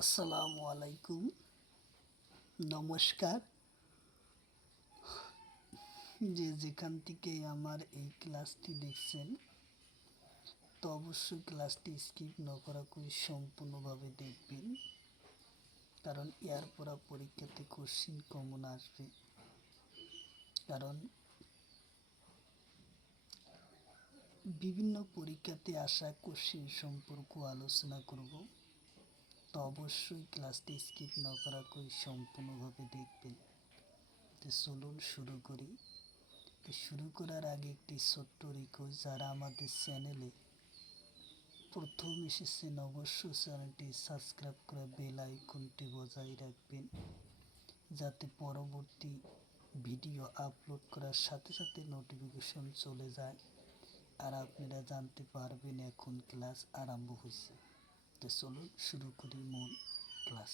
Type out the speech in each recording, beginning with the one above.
আসসালামু আলাইকুম, নমস্কার। যে যেখান থেকে আমার এই ক্লাসটি দেখছেন, তো অবশ্যই ক্লাসটি স্কিপ না করা করে সম্পূর্ণভাবে দেখবেন, কারণ এর পরা পরীক্ষাতে কোশ্চিন কমন আসবে। কারণ বিভিন্ন পরীক্ষাতে আসা কোশ্চিন সম্পর্ক আলোচনা করব, তো অবশ্যই ক্লাসটি স্কিপ না করা করে সম্পূর্ণভাবে দেখবেন। তো চলুন শুরু করি। তো শুরু করার আগে একটি ছোট্ট রিকোয়েস্ট, যারা আমাদের চ্যানেলে প্রথম এসেছেন অবশ্যই চ্যানেলটি সাবস্ক্রাইব করে বেল আইকনটি বজায় রাখবেন, যাতে পরবর্তী ভিডিও আপলোড করার সাথে সাথে নোটিফিকেশন চলে যায় আর আপনারা জানতে পারবেন এখন ক্লাস আরম্ভ হয়েছে। তো চলুন শুরু করি মূল ক্লাস।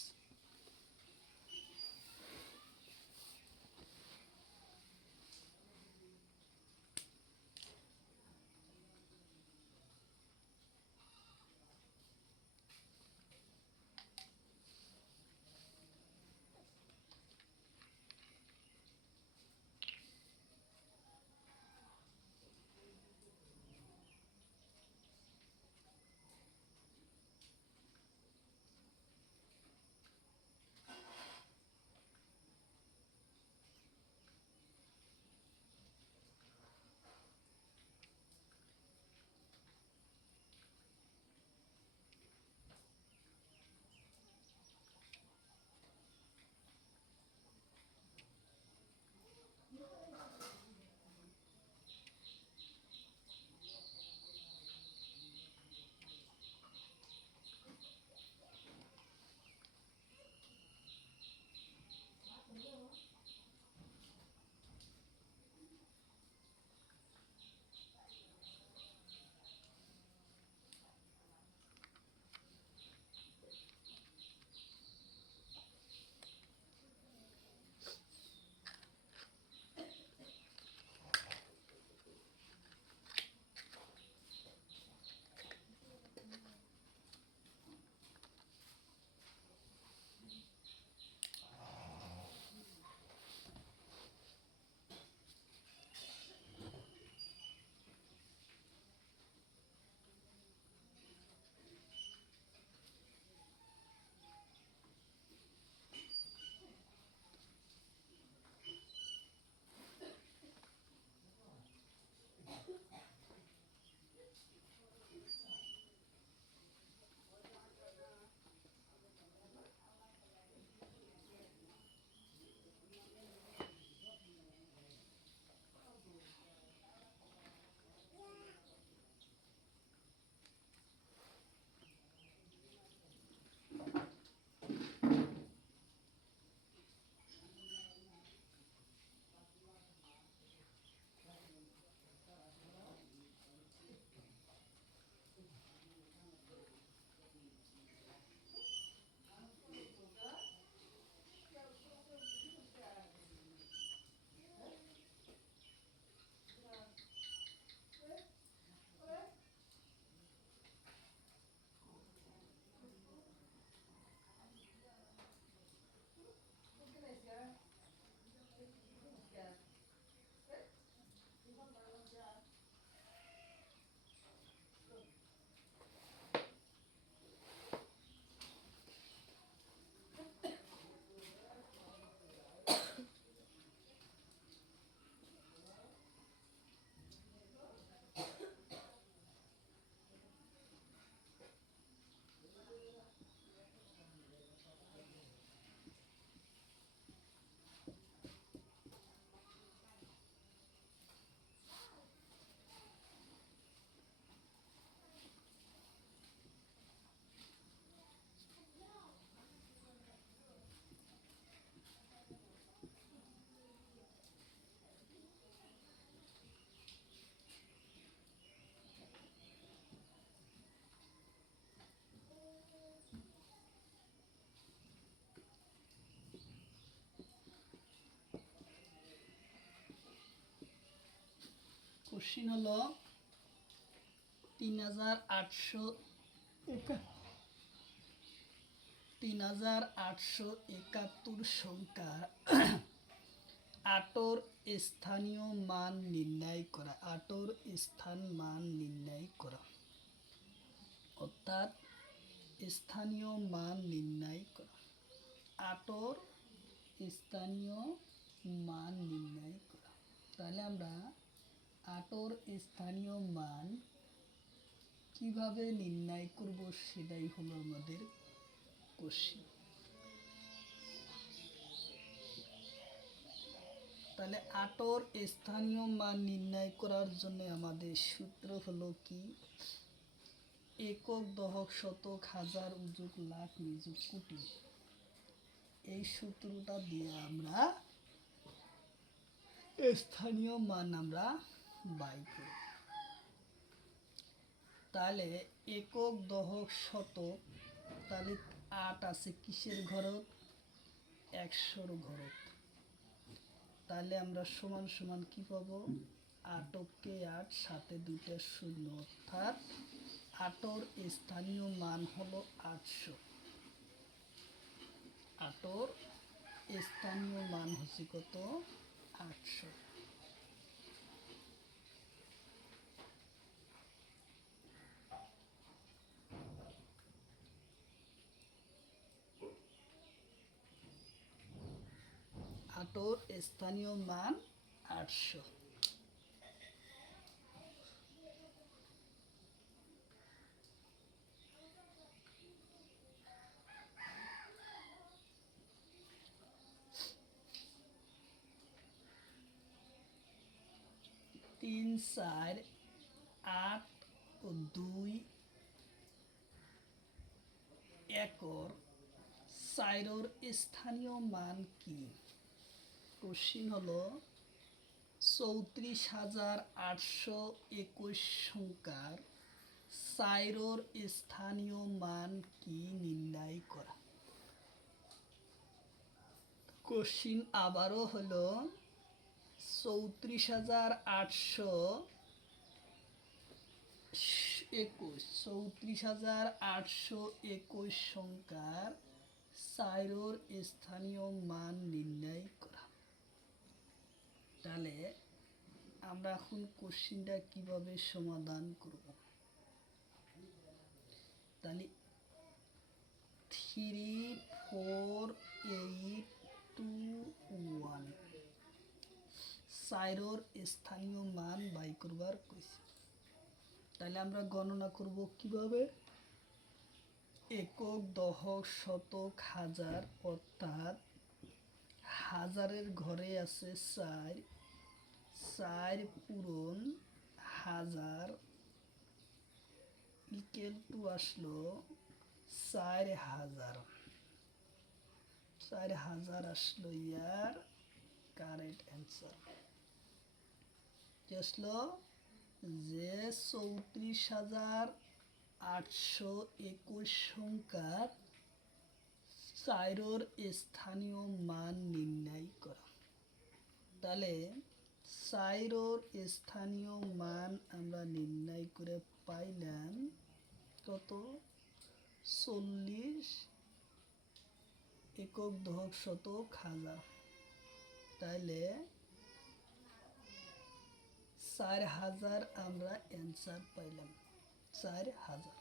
কোশ্চিন হলো 3800 3871 সংখ্যার 8 স্থানীয় মান নির্ণয় করা। 8 স্থান মান নির্ণয় করা, অর্থাৎ স্থানীয় মান নির্ণয় করা। 8 স্থানীয় মান নির্ণয় করা। তাহলে আমরা 8 স্থানীয় মান কিভাবে নির্ণয় করব সেটাই হলো আমাদের কোশ্চেন। তাহলে 8 স্থানীয় মান নির্ণয় করার জন্য আমাদের সূত্র হলো কি? একক, দশক, শতক, হাজার, উযুক, লাখ, নিযুক, কোটি। এই সূত্রটা দিয়ে আমরা স্থানীয় মান আমরা বাই করি। তাহলে একক, দশক, শতক, তাহলে 8 আছে কিসের ঘরত? 100-র ঘরত। তাহলে আমরা সমান সমান কি পাবো? 8কে 8, সাথে 2টা শূন্য, অর্থাৎ 8 স্থানীয় মান হলো 800। 8 স্থানীয় মান হচ্ছে কত? 800। স্থানীয় মান 800। তিন, 4, 8 ও 2 একর 4-র স্থানীয় মান কি? কোশ্চিন হলো 34,821 সংখ্যার 4-র স্থানীয় মান কি নির্ণয় করা। কোশ্চিন আবারও হলো 34,821 সংখ্যার 4-র স্থানীয় মান নির্ণয় করা। তাহলে আমরা এখন কোশ্চিনটা কিভাবে সমাধান করব? তাহলে 3, 4, 8, 2, 1 4-র স্থানীয় মান বাই করবার কইছি। তাহলে আমরা গণনা করব কিভাবে? একক, দশক, শতক, হাজার, অর্থাৎ হাজারের ঘরে আছে 4, 4 পূরণ হাজার ইকুয়াল টু আসলো 4000। 4000 আসলো ইয়ার কারেক্ট অ্যান্সার। আসলো যে 34,821 সংখ্যার 4-র স্থানীয় মান নির্ণয় করা। তাহলে 4-র স্থানীয় মান আমরা নির্ণয় করে পাইলাম কত? 40 একক, দশক, শতক, হাজার। তাহলে 4000 আমরা অ্যান্সার পাইলাম। 4000।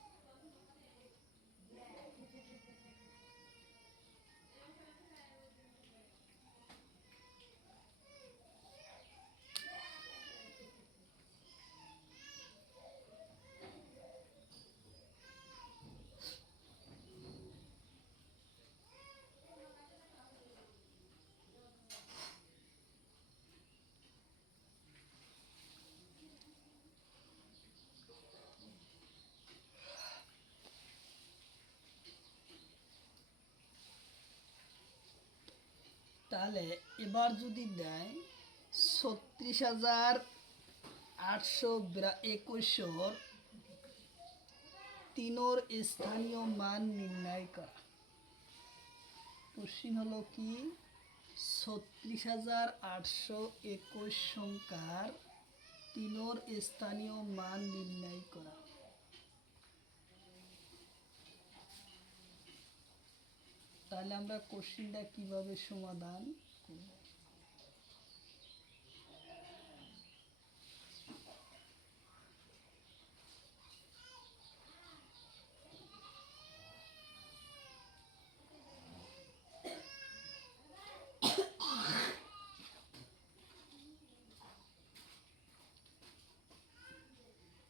তাহলে এবার যদি দেয় 36,821-র 3-র স্থানীয় মান নির্ণয় করা। কোশ্চিন হলো কি? 36,821 সংখ্যার 3-র স্থানীয় মান নির্ণয় করা। তাহলে আমরা কোশ্চেনটা কিভাবে সমাধান করব?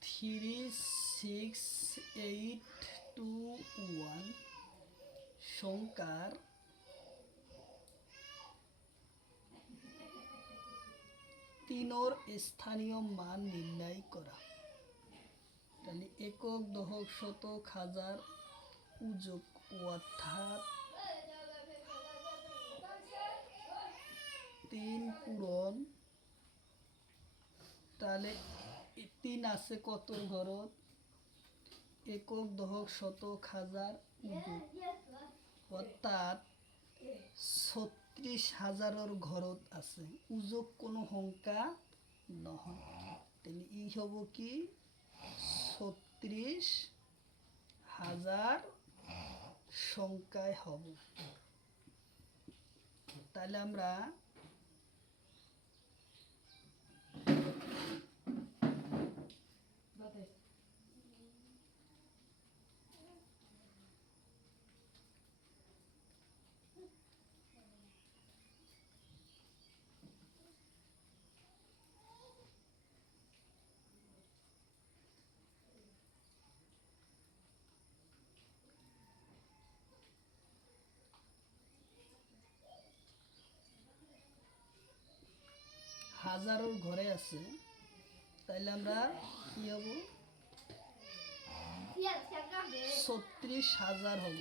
থ্রি 6 8 2 1 সংখ্যার তিনর স্থানীয় মান নির্ণয় করা। তাহলে একক, দশক, শতক, হাজার, উজক অর্থাৎ 3 পূরণ। তাহলে 3 আছে কত ঘরত? একক, দশক, শতক, হাজার, উজক অর্থাৎ 36,000 ঘরত আছে। উজক কোনো সংখ্যা নহয়। তাহলে ই হব কি 36,000 সংখ্যায় হব। তাহলে আমরা হাজারের ঘরে আছে, তাইলে আমরা কি হব 36,000 হব।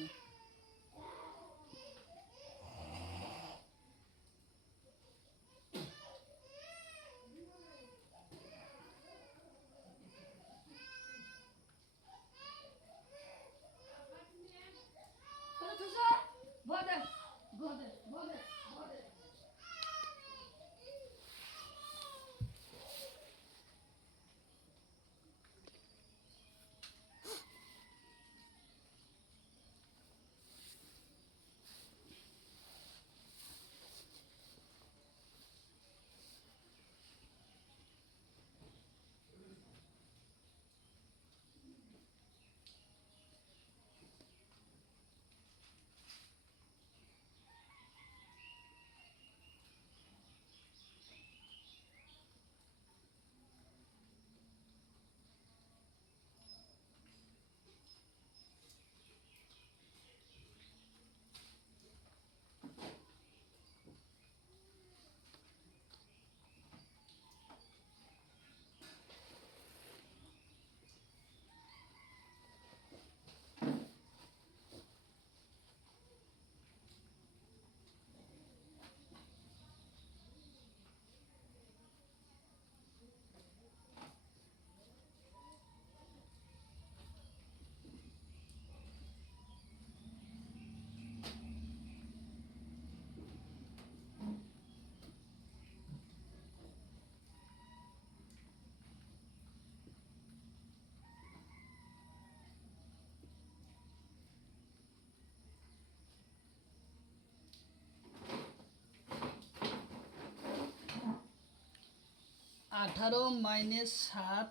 আঠারো মাইনাস 7,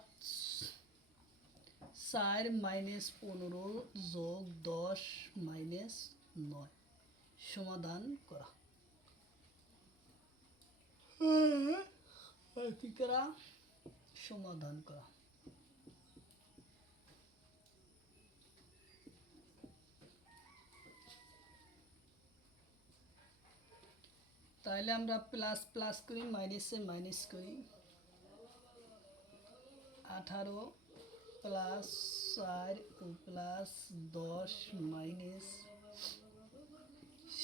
4 মাইনাস 15 যোগ 10 মাইনাস 9 সমাধান করা। কি করা? সমাধান করা। তাহলে আমরা প্লাস প্লাস করি, মাইনাসে মাইনাস করি। 18 প্লাস 4 ও প্লাস 10 মাইনাস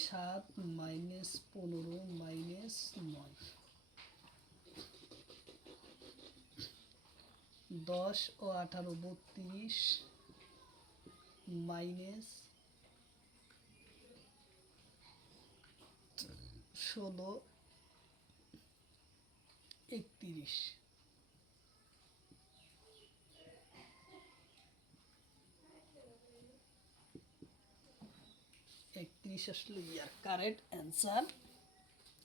7 মাইনাস 15 মাইনাস 9, 10 ও 18 32 মাইনাস 16 31। 31 আসলো ইয়ার কারেক্ট অ্যান্সার।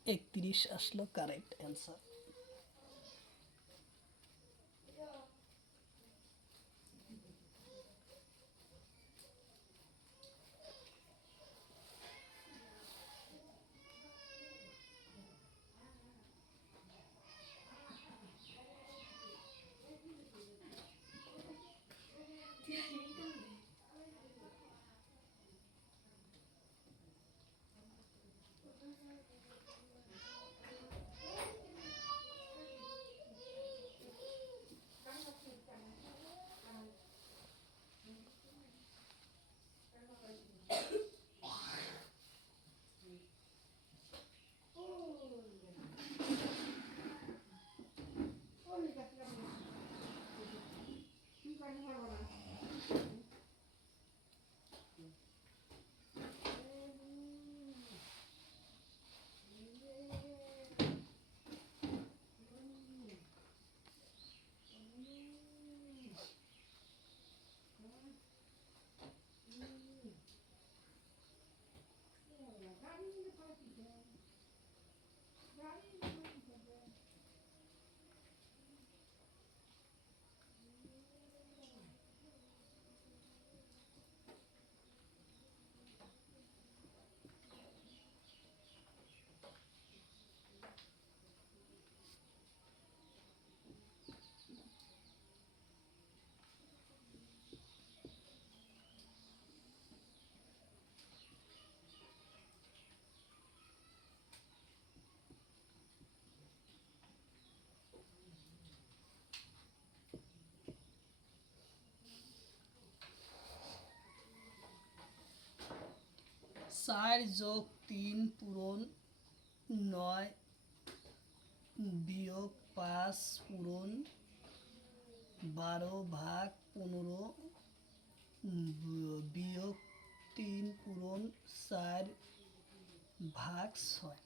31 আসলো কারেক্ট অ্যান্সার। চার যোগ 3 পূরণ 9 বিয়োগ 5 পূরণ 12 ভাগ 15 বিয়োগ 3 পূরণ 4 ভাগ 6।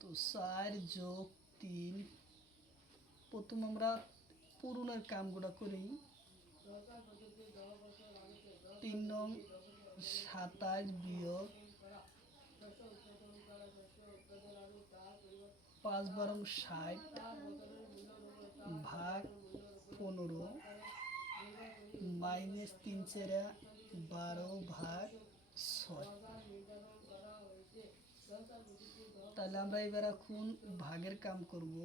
তো 4 যোগ 3, প্রথম আমরা পূরণের কামগুলো করি। 3 নং 27 বিয়োগ 5 বারং 60 ভাগ 15 মাইনাস 3 4 12 ভাগ 6। তাহলে আমরা এবার এখন ভাগের কাম করব।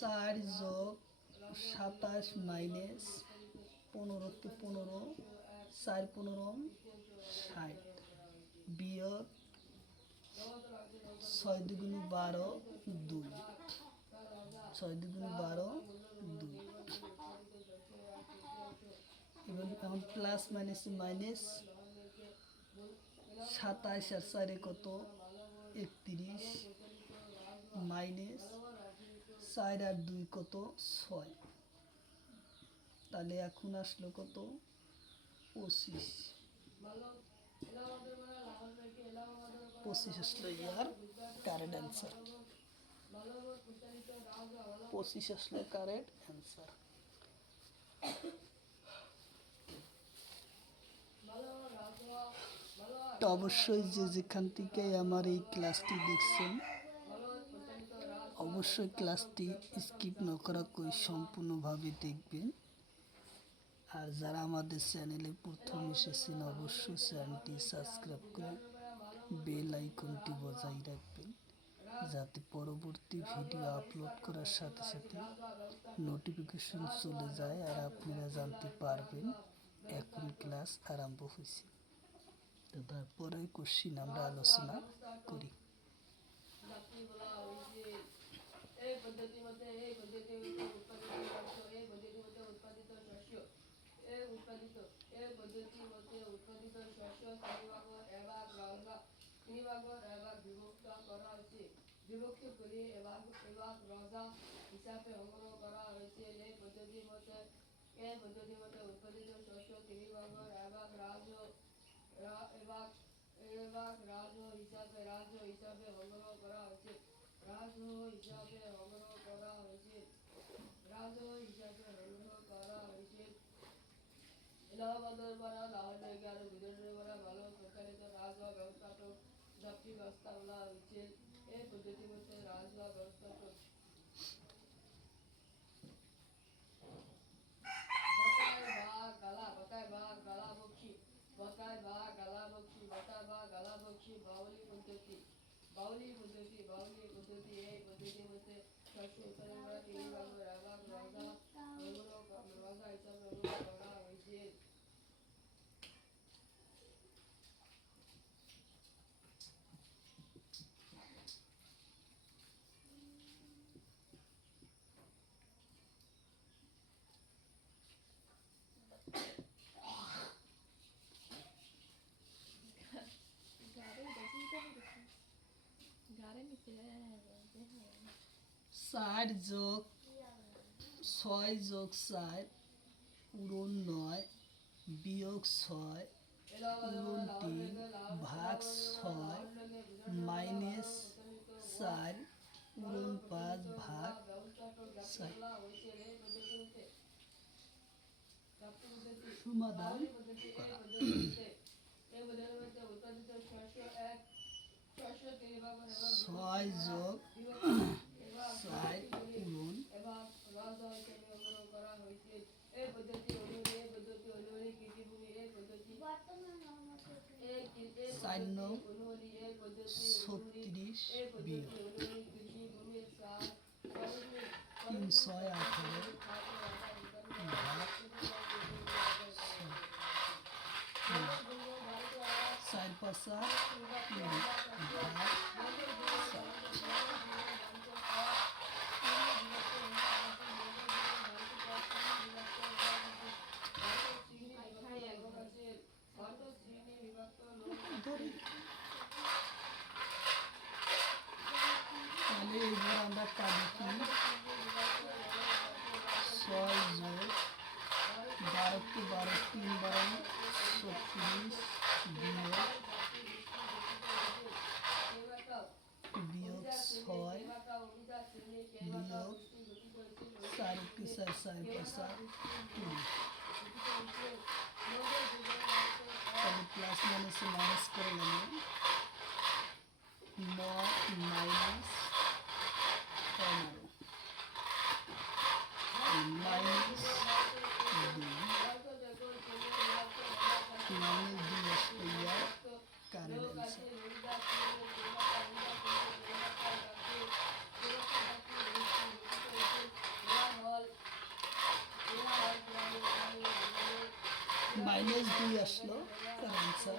4 যোগ 27 মাইনাস 15 কে 15 4 15 60 বিয়োগ 6 দুগুণে 12 2 6 দুগুণে 12 2। এবার এখন প্লাস মাইনাস মাইনাস 27 আর 4 কত 31 মাইনাস 4 আর 2 কত 6। তাহলে এখন আসলো কত 25। 25 আসলো ইয়ার কারেক্ট অ্যান্সার। 25 আসলো কারেক্ট অ্যান্সার। তো অবশ্যই যে যেখান থেকে আমার এই ক্লাসটি দেখছেন অবশ্যই ক্লাসটি স্কিপ না করা করে সম্পূর্ণভাবে দেখবেন। আর যারা আমাদের চ্যানেলে প্রথম এসেছেন অবশ্যই চ্যানেলটি সাবস্ক্রাইব করে বেল আইকনটি বজায় রাখবেন, যাতে পরবর্তী ভিডিও আপলোড করার সাথে সাথে নোটিফিকেশন চলে যায় আর আপনারা জানতে পারবেন এখন ক্লাস আরম্ভ হয়েছে। তো তারপরে কোশ্চিন আমরা আলোচনা করি। বিভক্ত করে এবার রজা হিসাবে সংগ্রহ করা হয়েছে। এই পদ্ধতির মতে উৎপাদিত শস্য তিন ভাগের এবার রাজ্য হিসাবে সংগ্রহ করা হয়েছে। রাজহ হিসাবে সংগ্রহ করা হয়েছে। রাজহ হিসাবে সংগ্রহ করা হয়েছে। এলাহাবাদ দরবারে লাহোর থেকে আরো বিদর্ভের বড় ভালো প্রচারিত রাজহ ব্যবস্থাপক জপ্তি ব্যবস্থা বলা হয়েছে। এই পদ্ধতি মতে রাজহ ব্যবস্থাপক বাউলি পদ্ধতি এই পদ্ধতির মধ্যে শস্য উৎপাদন করা তিন ভাগের এক ভাগ রজা হিসাবে অনুমান করা হয়েছে। চার যোগ ছয় যোগ চার পূরণ 9 বিয়োগ 6 পূরণ 3 ভাগ 6 মাইনাস 4 পূরণ 5 ভাগ 4 সমাধান করা। ছয় যোগ 4 পূরণ চার নং 36 বিয়োগ 3 6 18 ভাগ 4 5 তাহলে এবার আমরা পাবো কি 6 যোগ 12 কে 12 3 12 36 বিয়োগ 6 বিয়োগ 4 কে 4 4 5 তাহলে প্লাস মাইনাসে মাইনাস করে নেব 9 মাইনাস 15 মাইনাস 2 মাইনাস 2 আসবে কারেন্ট অ্যান্সার। মাইনাস 2 আসলো তার অ্যান্সার।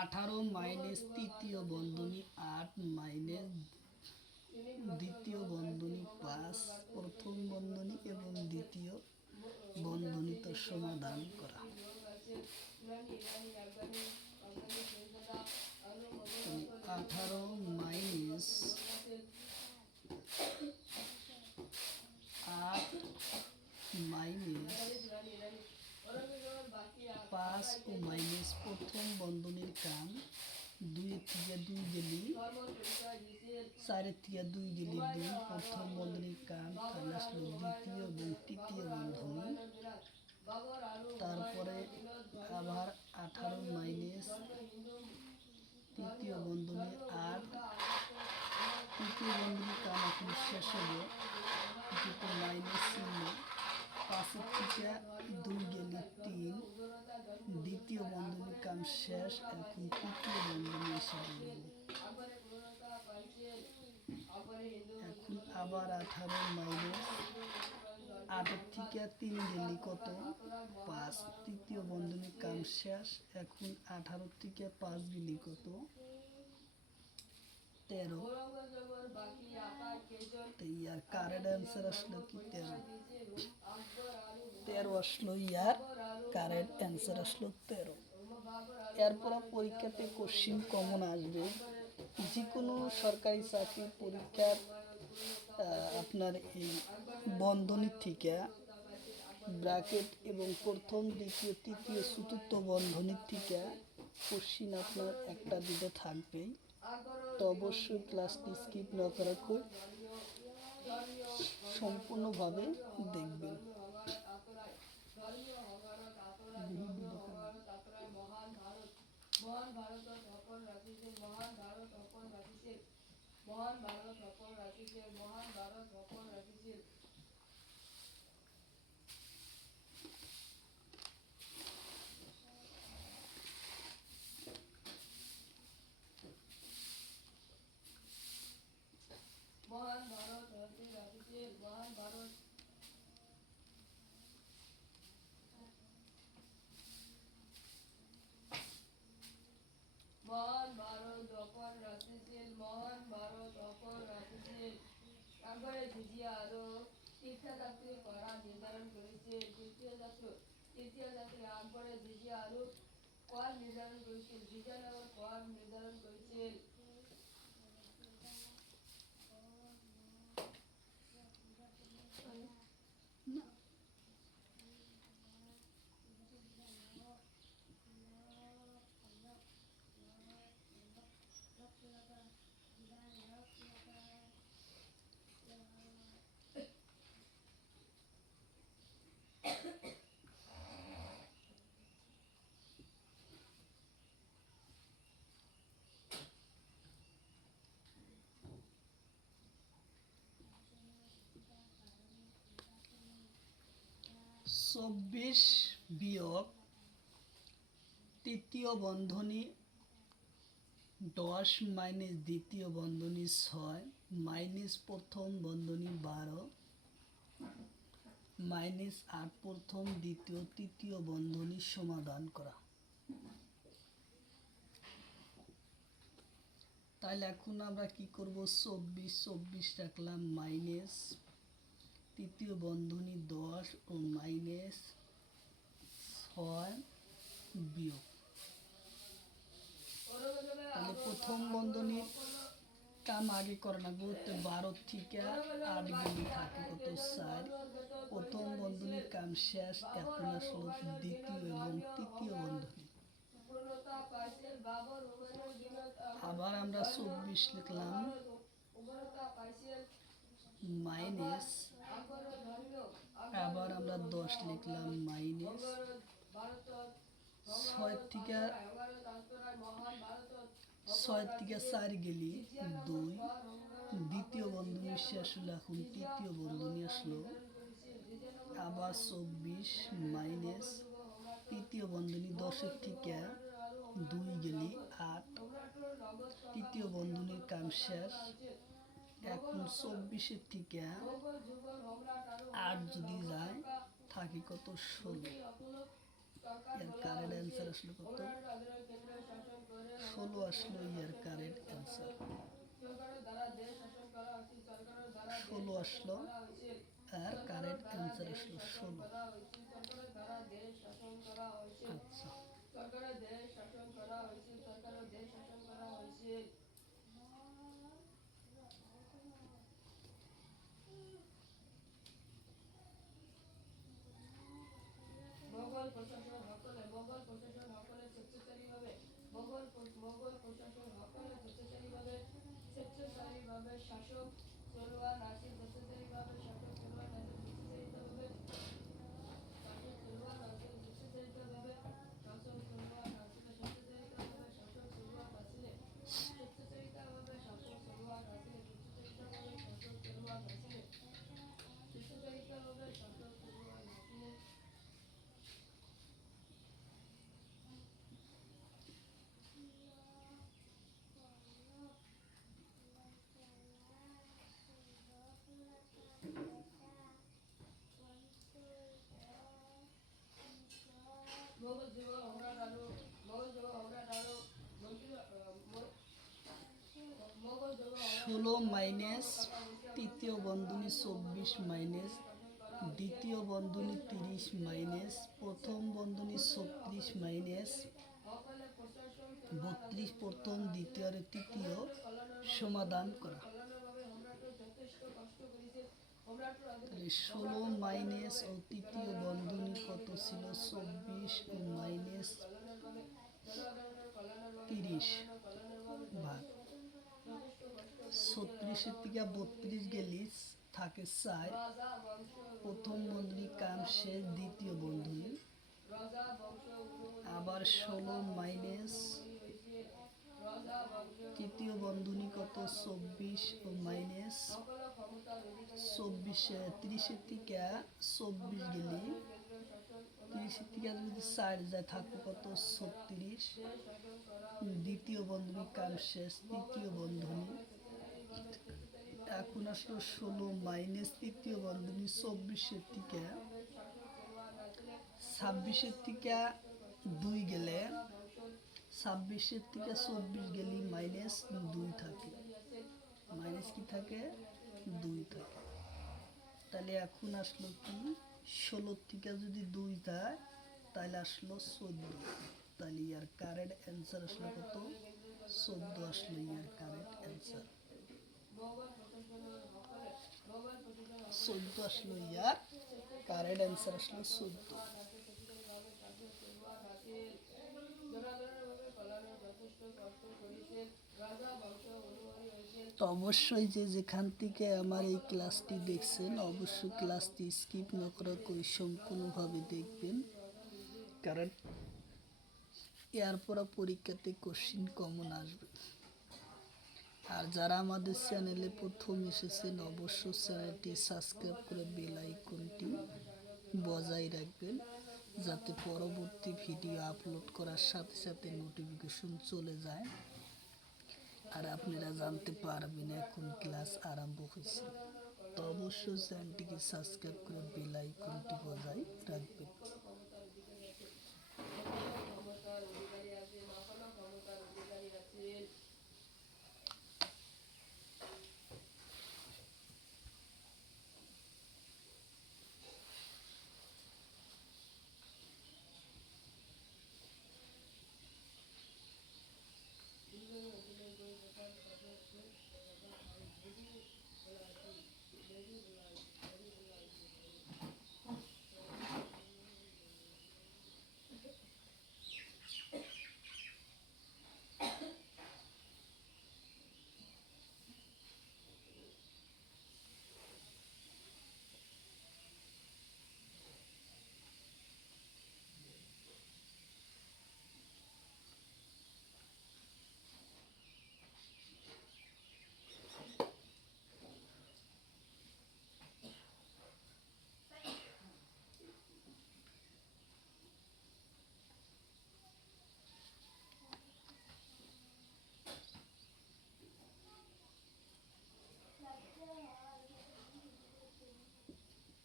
আঠারো মাইনাস তৃতীয় বন্ধনী 8 মাইনাস দ্বিতীয় বন্ধনী 5 প্রথম বন্ধনী এবং দ্বিতীয় বন্ধনীতে সমাধান করা। 18 মাইনাস 8 মাইনাস 5 ও মাইনাস প্রথম বন্ধনীর কাম 2 থেকে 2 গেলি 4 থেকে 2 গেলি 2 প্রথম বন্ধনীর কাম তাহলে আসলো দ্বিতীয় এবং তৃতীয় বন্ধনী। তারপরে আবার 18 মাইনাস তৃতীয় বন্ধনী 8, তৃতীয় বন্ধনী কাম এখন শেষ হবে, যেটা মাইনাস চিহ্ন, 5 থেকে 2 গেলে 3, দ্বিতীয় বন্ধনী কাম শেষ, এখন তৃতীয় বন্ধনী এসে বলব। এখন আবার 18 মাইনাস 8 থেকে 3 গেলে কত, 5, তৃতীয় বন্ধনী কাম শেষ, এখন 18 থেকে 5 গেলে কত, 13। তো ইয়ার কারেক্ট অ্যান্সার আসলো কি 13, 13 আসলো ইয়ার কারেক্ট অ্যান্সার আসলো 13। এরপর পরীক্ষাতে কোশ্চিন কমন আসবে, যে কোনো সরকারি চাকরির পরীক্ষার আপনার এই বন্ধনী থেকে ব্র্যাকেট এবং প্রথম, দ্বিতীয়, তৃতীয়, চতুর্থ বন্ধনীর থেকে কোশ্চিন আপনার একটা দুটো থাকবেই। তো অবশ্যই ক্লাসটি স্কিপ না করা খুব সম্পূর্ণভাবে দেখবেন। মহান ভারতত অপর রাখিছে, মহান ভারত অপর রাখিছে, মহান ভারত অপর রাখিছে, মহান ভারত অপর রাখিছে। মহান ভারত হতে রাখিছে, মহান ভারত মহান ভারত অপর রাখিছে, মহান ভারত অপর রাখিছে। তারপরে দ্বিতীয় আরো তীর্থযাত্রী করা নির্ধারণ করেছে, তীর্থযাত্রী আকবরে দ্বিতীয় আরো কর নির্ধারণ করেছে, বিজয়নগর কর নির্ধারণ করেছে। চব্বিশ বিয়োগ তৃতীয় বন্ধনী 10 মাইনাস দ্বিতীয় বন্ধনী 6 মাইনাস প্রথম বন্ধনী 12 মাইনাস 8 প্রথম, দ্বিতীয়, তৃতীয় বন্ধনী সমাধান করা। তাহলে এখন আমরা কি করব, 24 রাখলাম মাইনাস তৃতীয় বন্ধনী 10 ও মাইনাস 6 বিয়োগ, তাহলে প্রথম বন্ধনীর কাম আগে করে না, 12 থেকে 8 গেলে থাকে কত, 4, প্রথম বন্ধনীর কাম শেষ, এখন আসলো দ্বিতীয় এবং তৃতীয় বন্ধনী। আবার আমরা 24 লিখলাম মাইনাস, আবার আমরা 10 লিখলাম মাইনাস 6 থেকে 4 গেলি 2, দ্বিতীয় বন্ধনী শেষ হলো, এখন তৃতীয় বন্ধনী আসলো। আবার 24 মাইনাস তৃতীয় বন্ধনী 10 থেকে 2 গেলি 8, তৃতীয় বন্ধনীর কাম শেষ, এখন 24 থেকে 8 যদি যায় থাকে কত, 16। এর কারেক্ট অ্যান্সার আসলো কত, 16 আসলো এর কারেক্ট অ্যান্সার, 16 আসলো আর কারেক্ট অ্যান্সার আসলো 16। আচ্ছা, সরকারের দেশ শাসন করা হয়েছে, সরকারের দেশ শাসন করা হয়েছে। মোগল প্রশাসন সকলে, মোগল প্রশাসন সকলে স্বেচ্ছাচারীভাবে, মোগল প্রশাসন সকলে স্বেচ্ছাচারীভাবে শাসক চলওয়ার আছে, স্বেচ্ছাচারীভাবে শাসক চলওয়ার আছে, স্বেচ্ছাচারিতভাবে শাসক চলওয়ার আছে, স্বেচ্ছাচারিতভাবে শাসক চলওয়ার ষোলো মাইনাস তৃতীয় বন্ধনী 24 মাইনাস দ্বিতীয় বন্ধনী 30 মাইনাস প্রথম বন্ধনী 36 মাইনাস 32 প্রথম দ্বিতীয় আর তৃতীয় সমাধান করা। তাহলে 16 মাইনাস ও তৃতীয় বন্ধনী কত ছিল 24 ও মাইনাস 30 ভাগ 36 থেকে 32 গেলে থাকে 4 প্রথম বন্ধনী কাম শেষ দ্বিতীয় বন্ধনী আবার 16 মাইনাস তৃতীয় বন্ধনী কত 24 ও মাইনাস 24 30 থেকে 24 গেলে 30 থেকে যদি 4 যায় থাকবে কত 36 দ্বিতীয় বন্ধনী কাম শেষ তৃতীয় বন্ধনী এখন আসলো 16 মাইনাস তৃতীয় বন্ধনী 24 থেকে 26 থেকে 2 গেলে 26 থেকে 24 গেলে মাইনাস 2 থাকে মাইনাস কি থাকে 2 থাকে। তাহলে এখন আসলো কি 16 থেকে যদি 2 যায় তাহলে আসলো 14 তাহলে ইয়ার কারেক্ট অ্যান্সার আসলো কত 14 আসলো ইয়ার কারেক্ট অ্যান্সার 14 আসলো ইয়ার কারেক্ট অ্যান্সার আসলো 14। তো অবশ্যই যে যেখান থেকে আমার এই ক্লাসটি দেখছেন অবশ্যই ক্লাসটি স্কিপ না করা করে সম্পূর্ণভাবে দেখবেন, কারণ এরপর পরীক্ষাতে কোশ্চিন কমন আসবে। আর যারা আমাদের চ্যানেলে প্রথম এসেছেন অবশ্যই চ্যানেলটি সাবস্ক্রাইব করে বেল আইকনটি বজায় রাখবেন, যাতে পরবর্তী ভিডিও আপলোড করার সাথে সাথে নোটিফিকেশন চলে যায় আর আপনারা জানতে পারবেন এখন ক্লাস আরম্ভ হয়েছে। তো অবশ্যই চ্যানেলটিকে সাবস্ক্রাইব করে বেল আইকনটি বজায় রাখবেন।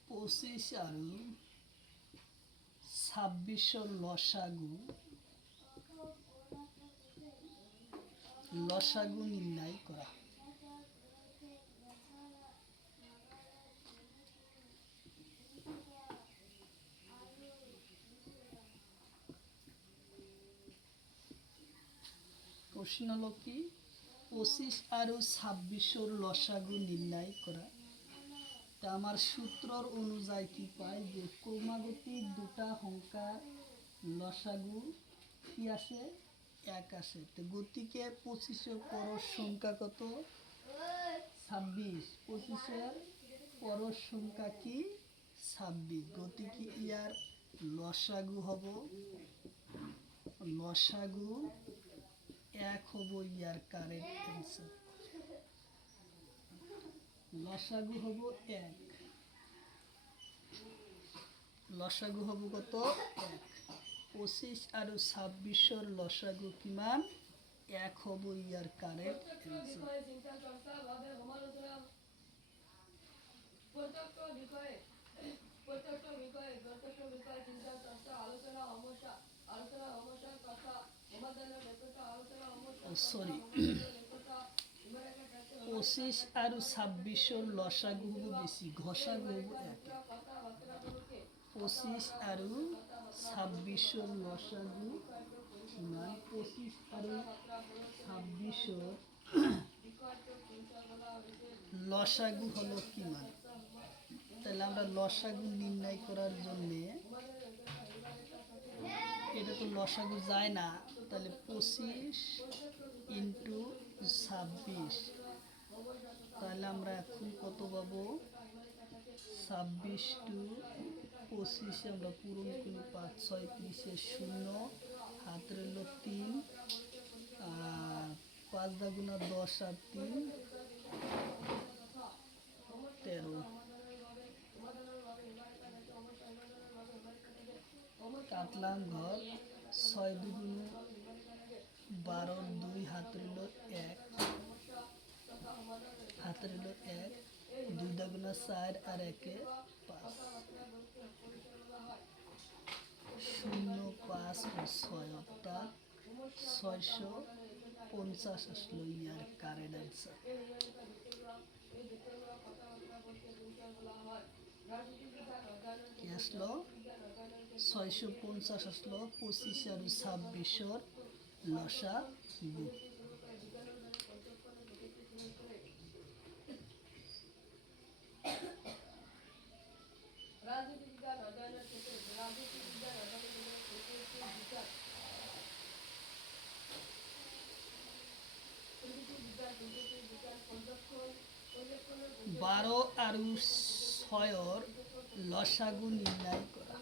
পঁচিশ আর 26 লসাগু নির্ণয় করা। প্রশ্ন হলো কি 25 আর 26 লসাগু নির্ণয় করা। তা আমার সূত্রর অনুযায়ী কি পাই যে ক্রমাগতিক দুটা সংখ্যার লসাগু কি আসে 1 আসে। তো গতিকে 25-এর পরশ সংখ্যা কত 26, 25-এর পরশ সংখ্যা কি 26, গতিকে ইয়ার লসাগু হব লসাগু 1 হব ইয়ার কারেক্ট অ্যান্সার। লসাগু হব 1, লসাগু হব কত 1। 25 আর 26-এর লসাগু কিমান 1 হব ইয়ার কারেক্ট অ্যান্সার। সরি 25 আর 26 লসাগু হব বেশি, ঘষাগু হব 1। 25 আর 26 লসাগু সমান 25 আর 26 লসাগু হলো কি মান? তাহলে আমরা লসাগু নির্ণয় করার জন্য, এটা তো লসাগু যায় না, তাহলে 25 ইন্টু 26, তাহলে আমরা এখন কত পাবো? 26 টু 25 আমরা পূরণ করি, 5 6 30 শূন্য, হাত রইল 3, আর 5 দাগুনা 10 আর 3 13, কাটলাম ঘর, 6 দুগুণ 12, 2 হাত রইল 1, হাত রইল 1, 2 দাগুনা 4 আর 1 5, 0 5 ও 6, অর্থাৎ 650 আসলো ইয়ার কারেন্ট অ্যান্সার। কি আসলো? 650 আসলো 25 আর 26 লসাগু। রাজনীতিবিজ্ঞান অধ্যয়নের ক্ষেত্রে রাজনীতিবিজ্ঞান অধ্যয়নের ক্ষেত্রে বিজ্ঞান পর্যবেক্ষণ 12 আর 6 লসাগু নির্ণয় করা।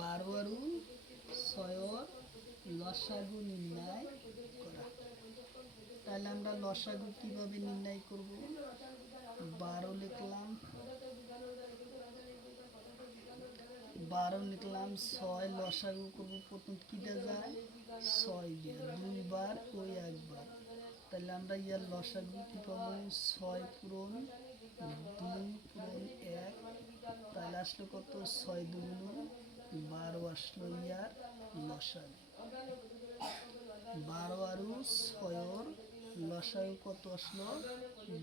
12 আর 6 লসাগু নির্ণয় করা। তাহলে আমরা লসাগু কিভাবে নির্ণয় করব? 12 লিখলাম, 12 লিখলাম, 6 লসাগু করব, প্রথম কি দেওয়া যায়? 6 দিয়ে, 2 বার ওই একবার, তাহলে আমরা ইয়ার লসাগু কি পাবো? 6 পূরণ 2 পূরণ 1, তাহলে আসলো কত? 6 দুগুণ 12 আসলো ইয়ার লসাগু। 12 আর 6 লসাগু কত আসলো?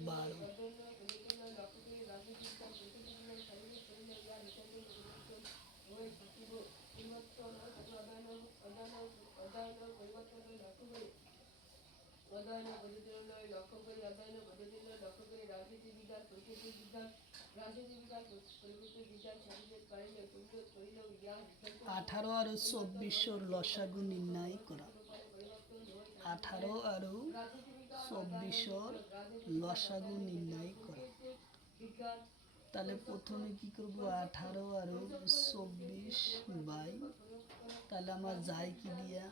12। অধ্যয়নের পদ্ধতিগুলো লক্ষ্য করি, অধ্যয়নের পদ্ধতিগুলো লক্ষ্য করি, রাজনীতি বিজ্ঞান, পরিস্থিতি বিজ্ঞান, রাজনীতি বিজ্ঞান, পরিস্থিতি বিজ্ঞান, সামাজিক কারিলে পরিবেশ করিল জ্ঞান, 18 আর 24 লসাগু নির্ণয় করা। 18 আর 24 লসাগু নির্ণয় করা। তাহলে প্রথমে কি করব? 18 আর 24 বাই, তাহলে আমার যায় কি দিয়া?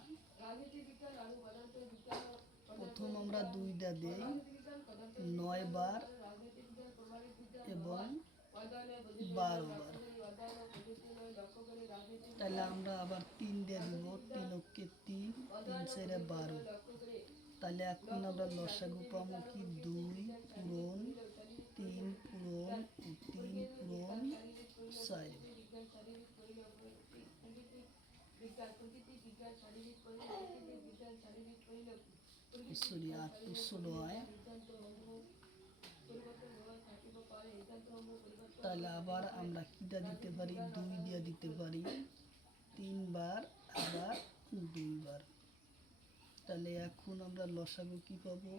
প্রথম আমরা 2টা দেই, 9 বার এবং 12 বার, তাহলে আমরা আবার 3 দিয়ে দিব, 3 ওকে 3, 3 4 12, তাহলে এখন আমরা লসাগু পাবো কি? 2 পূরণ 3 পূরণ 3 পূরণ 4, সরি 8 নয়, তাহলে আবার আমরা কিটা দিতে পারি? 2 দিয়ে দিতে পারি, 3 বার আবার 2 বার, তাহলে এখন আমরা লসাগু কি পাবো?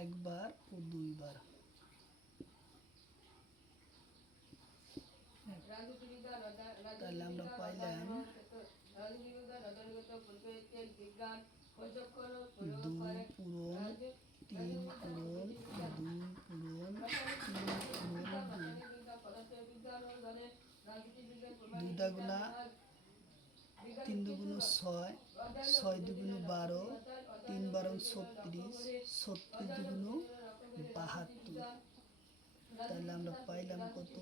1 বার ও 2 বার। তাহলে আমরা পাইলাম 2 পূরণ 3 পূরণ 2 পূরণ 3 পূরণ 2, 2 দাগুনা 3 দুগুণ 6, 6 দুগুণ 12, 3 12 36, 36 দুগুণ 72, তাহলে আমরা পাইলাম কত?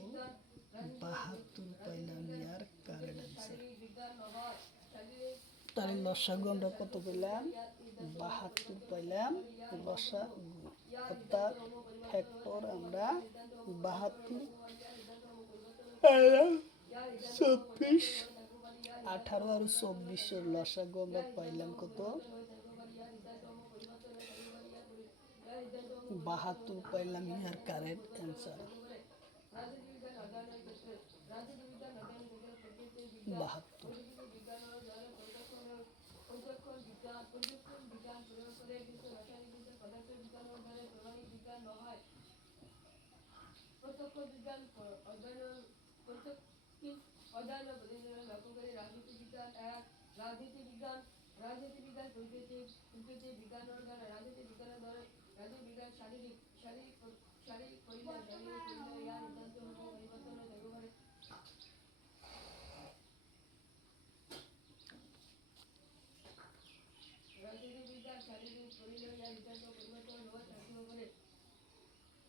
72 পাইলাম ইয়ার কারেন্ট অ্যান্সার। তাহলে লসাগু আমরা কত পেলাম? 72 পাইলাম লসাগু, অর্থাৎ ফ্যাক্টর আমরা 72 24 18 আর 24 লসাগু আমরা পাইলাম কত? 72 পাইলাম ইয়ার কারেক্ট অ্যান্সার। 72। প্রত্যক্ষ বিজ্ঞান অধ্যয়ন প্রত্যক্ষী অধ্যয়ন প্রতিদিন লক্ষ্য করে রাজনীতি বিজ্ঞান এক রাজনীতি বিজ্ঞান প্রকৃতি বিজ্ঞানের দ্বারা রাজনীতি বিজ্ঞানের দ্বারা রাজনীতি বিজ্ঞান শারীরিক করিলে ইয়ার সিদ্ধান্ত হল পরিবর্তন দেখতে পারে। রাজনীতি বিজ্ঞান শারীরিক করিলে ইয়ার সিদ্ধান্ত পরিবর্তন হওয়া থাকিতে পারে।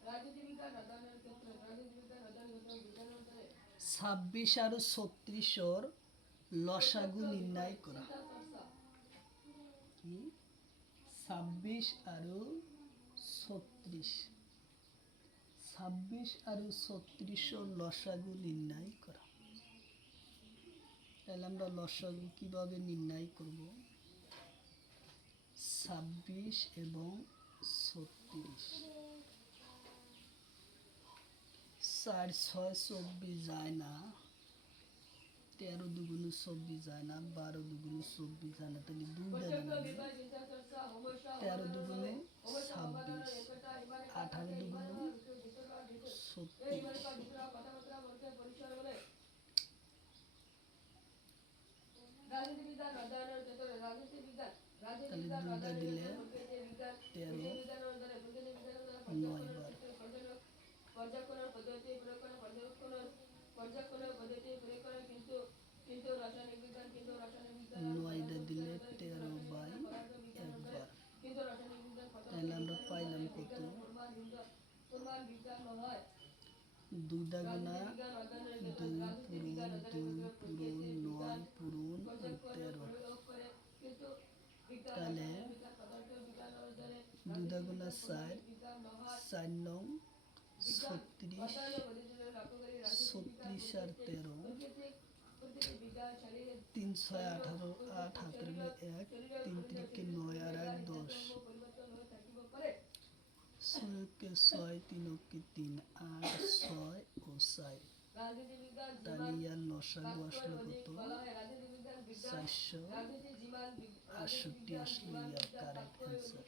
রাজনীতি বিজ্ঞান অধ্যয়নের ক্ষেত্রে বিজ্ঞানের দ্বারা 26 আর 36 লসাগু নির্ণয় করা। কি 26 আর 36, 26 আর 36 লসাগু নির্ণয় করা। তাহলে আমরা লসাগু কিভাবে নির্ণয় করব? 26 এবং 36, 4 6 24 যায় না, 13 দুগুণে 24 যায় না, 12 দুগুণে 24 যায় না, তাহলে 2টা দিলাম। 13 দুগুণে 26, 18 দুগুণে 36, তাহলে 2টা দিলে 13, 9 বার। পর্যায়ক্রমের পদ্ধতি প্রয়োগ করে পর্যায়ক্রমের পদ্ধতি প্রয়োগ করে কিন্তু রাসায়নিক বিজ্ঞান 9টা দিলে 13/1 কিন্তু রাসায়নিক বিজ্ঞান তাহলে আমরা পাইলাম কত? প্রমাণ বিজ্ঞান হয়। 2 দাগুনা 2 পূরণ 2 পূরণ 9 পূরণ 13, তাহলে 2 দাগুনা 4, 4 নং 36, 36 আর 13, 3 6 18, 8 হাতের 1, 3 3 9 আর 1 10, 6 কে 6 3 কে 3, 8 6 ও 4, তাহলে ইয়ার লসাগু আসলো কত? 468 আসলো ইয়ার কারেক্ট অ্যান্সার।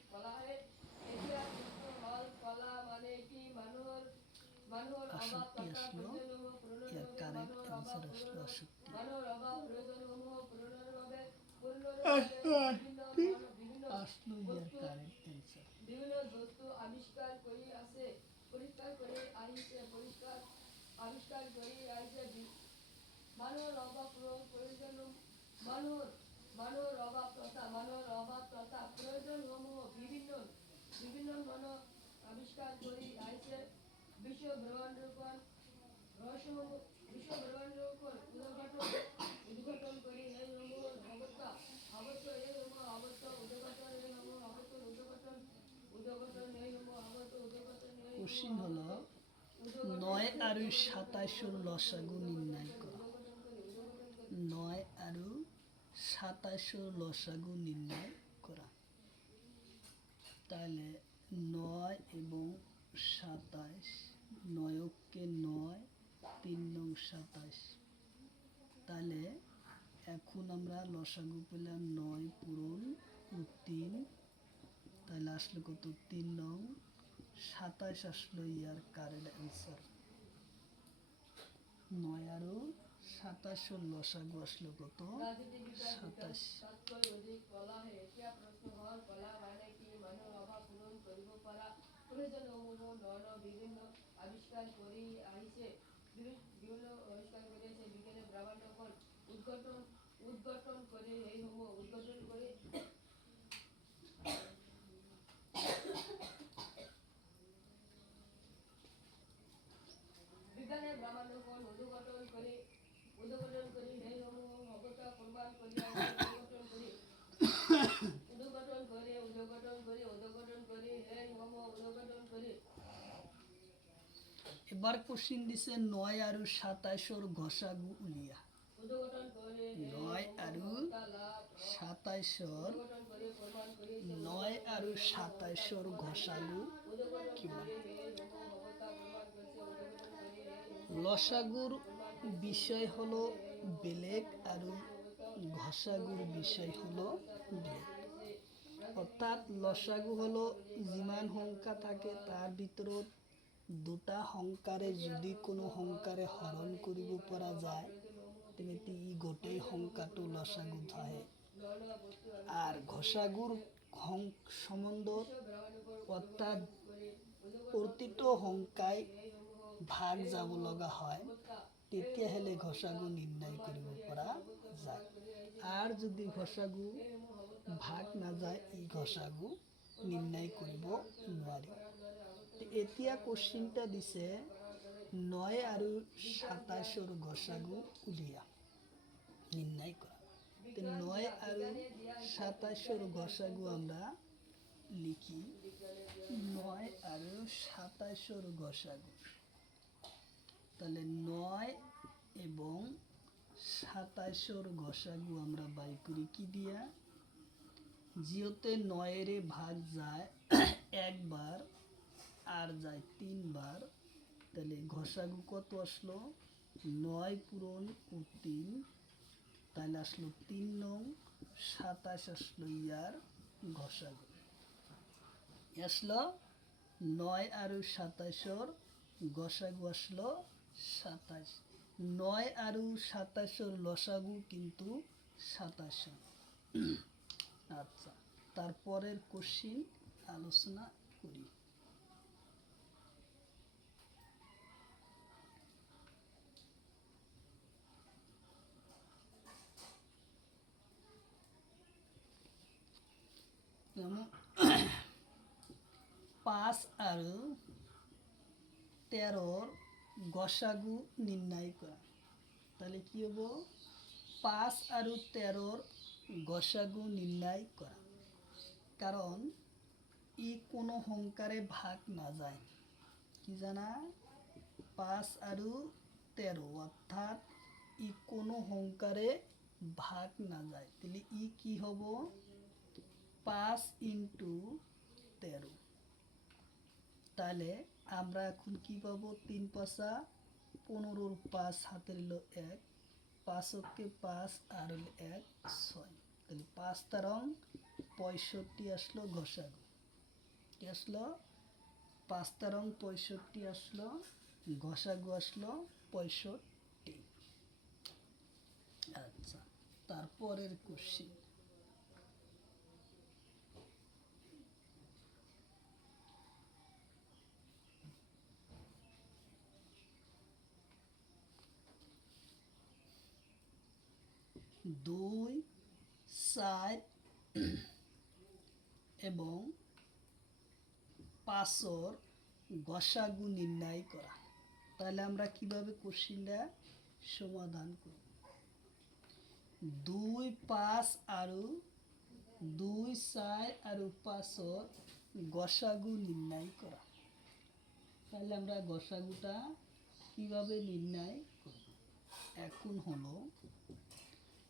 68 আসলো ইয়ার কারেক্ট অ্যান্সার, আসলো 68 আসলো ইয়ার কারেক্ট অ্যান্সার। বিভিন্ন বস্তু আবিষ্কার করি আছে পরিষ্কার করে আবিষ্কার করি আইছে মানুষের অভাব প্রয়োজন মানুষের অভাব তথা প্রয়োজন সমূহ বিভিন্ন মানব আবিষ্কার করি আইছে বিশ্ব ব্রহ্মাণ্ডের উপর উদ্ঘাটন করি এই সমূহ অবস্থা এই সমূহ অবস্থা উদ্ঘাটন এই সমূহ অবস্থা উদ্ঘাটন এই সমূহ অবস্থা উদ্ঘাটন এই কোশ্চিন হলো 9 আর 27 লসাগু নির্ণয় করো। 9 আর 27 লসাগু নির্ণয় করা। তাহলে 9 এবং 27, 9 কে 9, 3 নং 27, তাহলে এখন আমরা লসাগু পেলাম 9 পূরণ 3, তাহলে আসলো কত? 3 নং 27 আসলো ইয়ার কারেক্ট অ্যান্সার। 9 আর 27 লসাগু আসলো কত? 27। বিভিন্ন আবিষ্কার করি আইছে বিভিন্ন আবিষ্কার করেছে বিজ্ঞানের ব্রহ্মাণ্ড উদ্ঘাটন করে এই সমূহ উদ্ঘাটন করে বিজ্ঞানের ব্রহ্মাণ্ড উদ্ঘাটন করে এই সমূহ অবস্থা প্রমাণ করি উদ্ঘাটন করে এই সমূহ উদ্ঘাটন করে। এবার কোশ্চিন দিছে 9 আর 27 ঘষাগু উলিয়া। উদ্ঘাটন করে 9 আৰু মমতা লাভ 27-ৰ উদ্ঘাটন করে প্রমাণ করে 9 আৰু 27-ৰ ঘচাগু উদ্ঘাটন কিমান? করে হে নমো মমতা প্রমাণ করছে উদ্ঘাটন করে হে লসাগুৰ বিষয় হলো বেলেগ আৰু ঘচাগুৰ বিষয় হলো বেলেগ। অর্থাৎ লসাগু হলো যিমান সংখ্যা থাকে তাৰ ভিতৰত দুটা সংখ্যাৰে যদি কোনো সংখ্যাৰে হৰণ কৰিব পৰা যায় তেন্তে ই গোটেই সংখ্যাটো লসাগুত আহে। আর ঘসাগুর সম্বন্ধত অর্থাৎ প্ৰতিটো সংখ্যাই ভাগ যাব লগা হয় তেতিয়াহ'লে ঘসাগু নিৰ্ণয় কৰিব পৰা যায়। আর যদি ঘসাগু ভাগ নাযায় ই ঘসাগু নিৰ্ণয় কৰিব নোৱাৰি। এতিয়া কোশ্চিনটা দিছে 9 আৰু 27-ৰ ঘসাগু উলিয়া নির্ণয় করা। তো 9 আৰু 27-র ঘসাগু আমরা লিখি 9 আৰু 27-র ঘসাগু। তাহলে 9 এবং 27-র ঘসাগু আমরা বাই করি কি দিয়া? যেহেতু 9-এর ভাগ যায় একবার আর যায় 3 বার, তাহলে ঘসাগু কত আসলো? 9 পূরণ 3, তাহলে আসলো 3 নং 27 আসলো ইয়ার ঘসাগু। আসলো 9 আর 27-র ঘসাগু আসলো 27। 9 আর 27-র লসাগু কিন্তু 27। আচ্ছা, তারপরের কোশ্চিন আলোচনা করি। যেমন 5 আৰু 13-র ঘসাগু নির্ণয় করা। তাহলে কি হবো? 5 আৰু 13-র ঘসাগু নির্ণয় করা, কারণ ই কোনো সংখ্যারে ভাগ না যায়। কি জানা? 5 আৰু 13 অর্থাৎ ই কোনো সংখ্যারে ভাগ না যায়। তাহলে ই কি হবো? 5 ইন্টু 13। তাহলে আমরা এখন কি পাবো? 3 পাঁচা 15, 5 হাতে রইল 1, 5 5 আর 1 6। তাহলে 5 তারং 65 আসলো ঘসাগু। কি আসলো? 5 তারং 65 আসলো, ঘসাগু আসলো 65। আচ্ছা, তারপরের কোশ্চিন। দুই 4 এবং 5-র ঘসাগু নির্ণয় করা। তাহলে আমরা কিভাবে কোশ্চিনটা সমাধান করব? 2 5 আৰু 2 4 আৰু 5-র ঘসাগু নির্ণয় করা। তাহলে আমরা ঘসাগুটা কিভাবে নির্ণয় করব? এখন হলো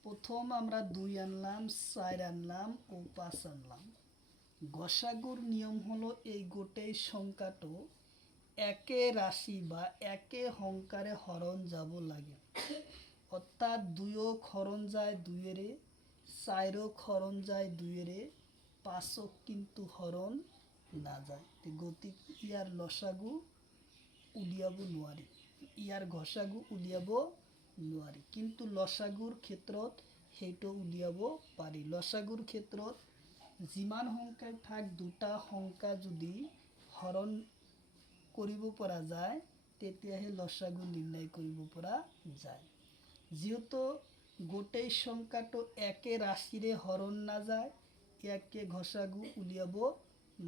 প্রথম আমরা 2 আনলাম, 4 আনলাম ও 5 আনলাম। ঘসাগুর নিয়ম হলো এই গোটেই সংখ্যাটো একে রাশি বা একে সংখ্যারে হরণ যাব লাগে। অর্থাৎ 2 হরণ যায় 2-এরে, 4 হরণ যায় 2-এরে, 5 কিন্তু হরণ না যায়। গতিক ইয়ার লসাগু উলিয়াব নোৱাৰি, ইয়ার ঘসাগু উলিয়াব নোৱাৰি। কিন্তু লসাগুৰ ক্ষেত্ৰত সেইটো উলিয়াব পাৰি। লসাগুৰ ক্ষেত্ৰত যিমান সংখ্যাই থাক দুটা সংখ্যা যদি হৰণ কৰিব পৰা যায় তেতিয়াহে লসাগু নিৰ্ণয় কৰিব পৰা যায়। যেহেতু গোটেই সংখ্যাটো একে রাশিরে হরণ না যায়, ইয়াকে ঘসাগু উলিয়াব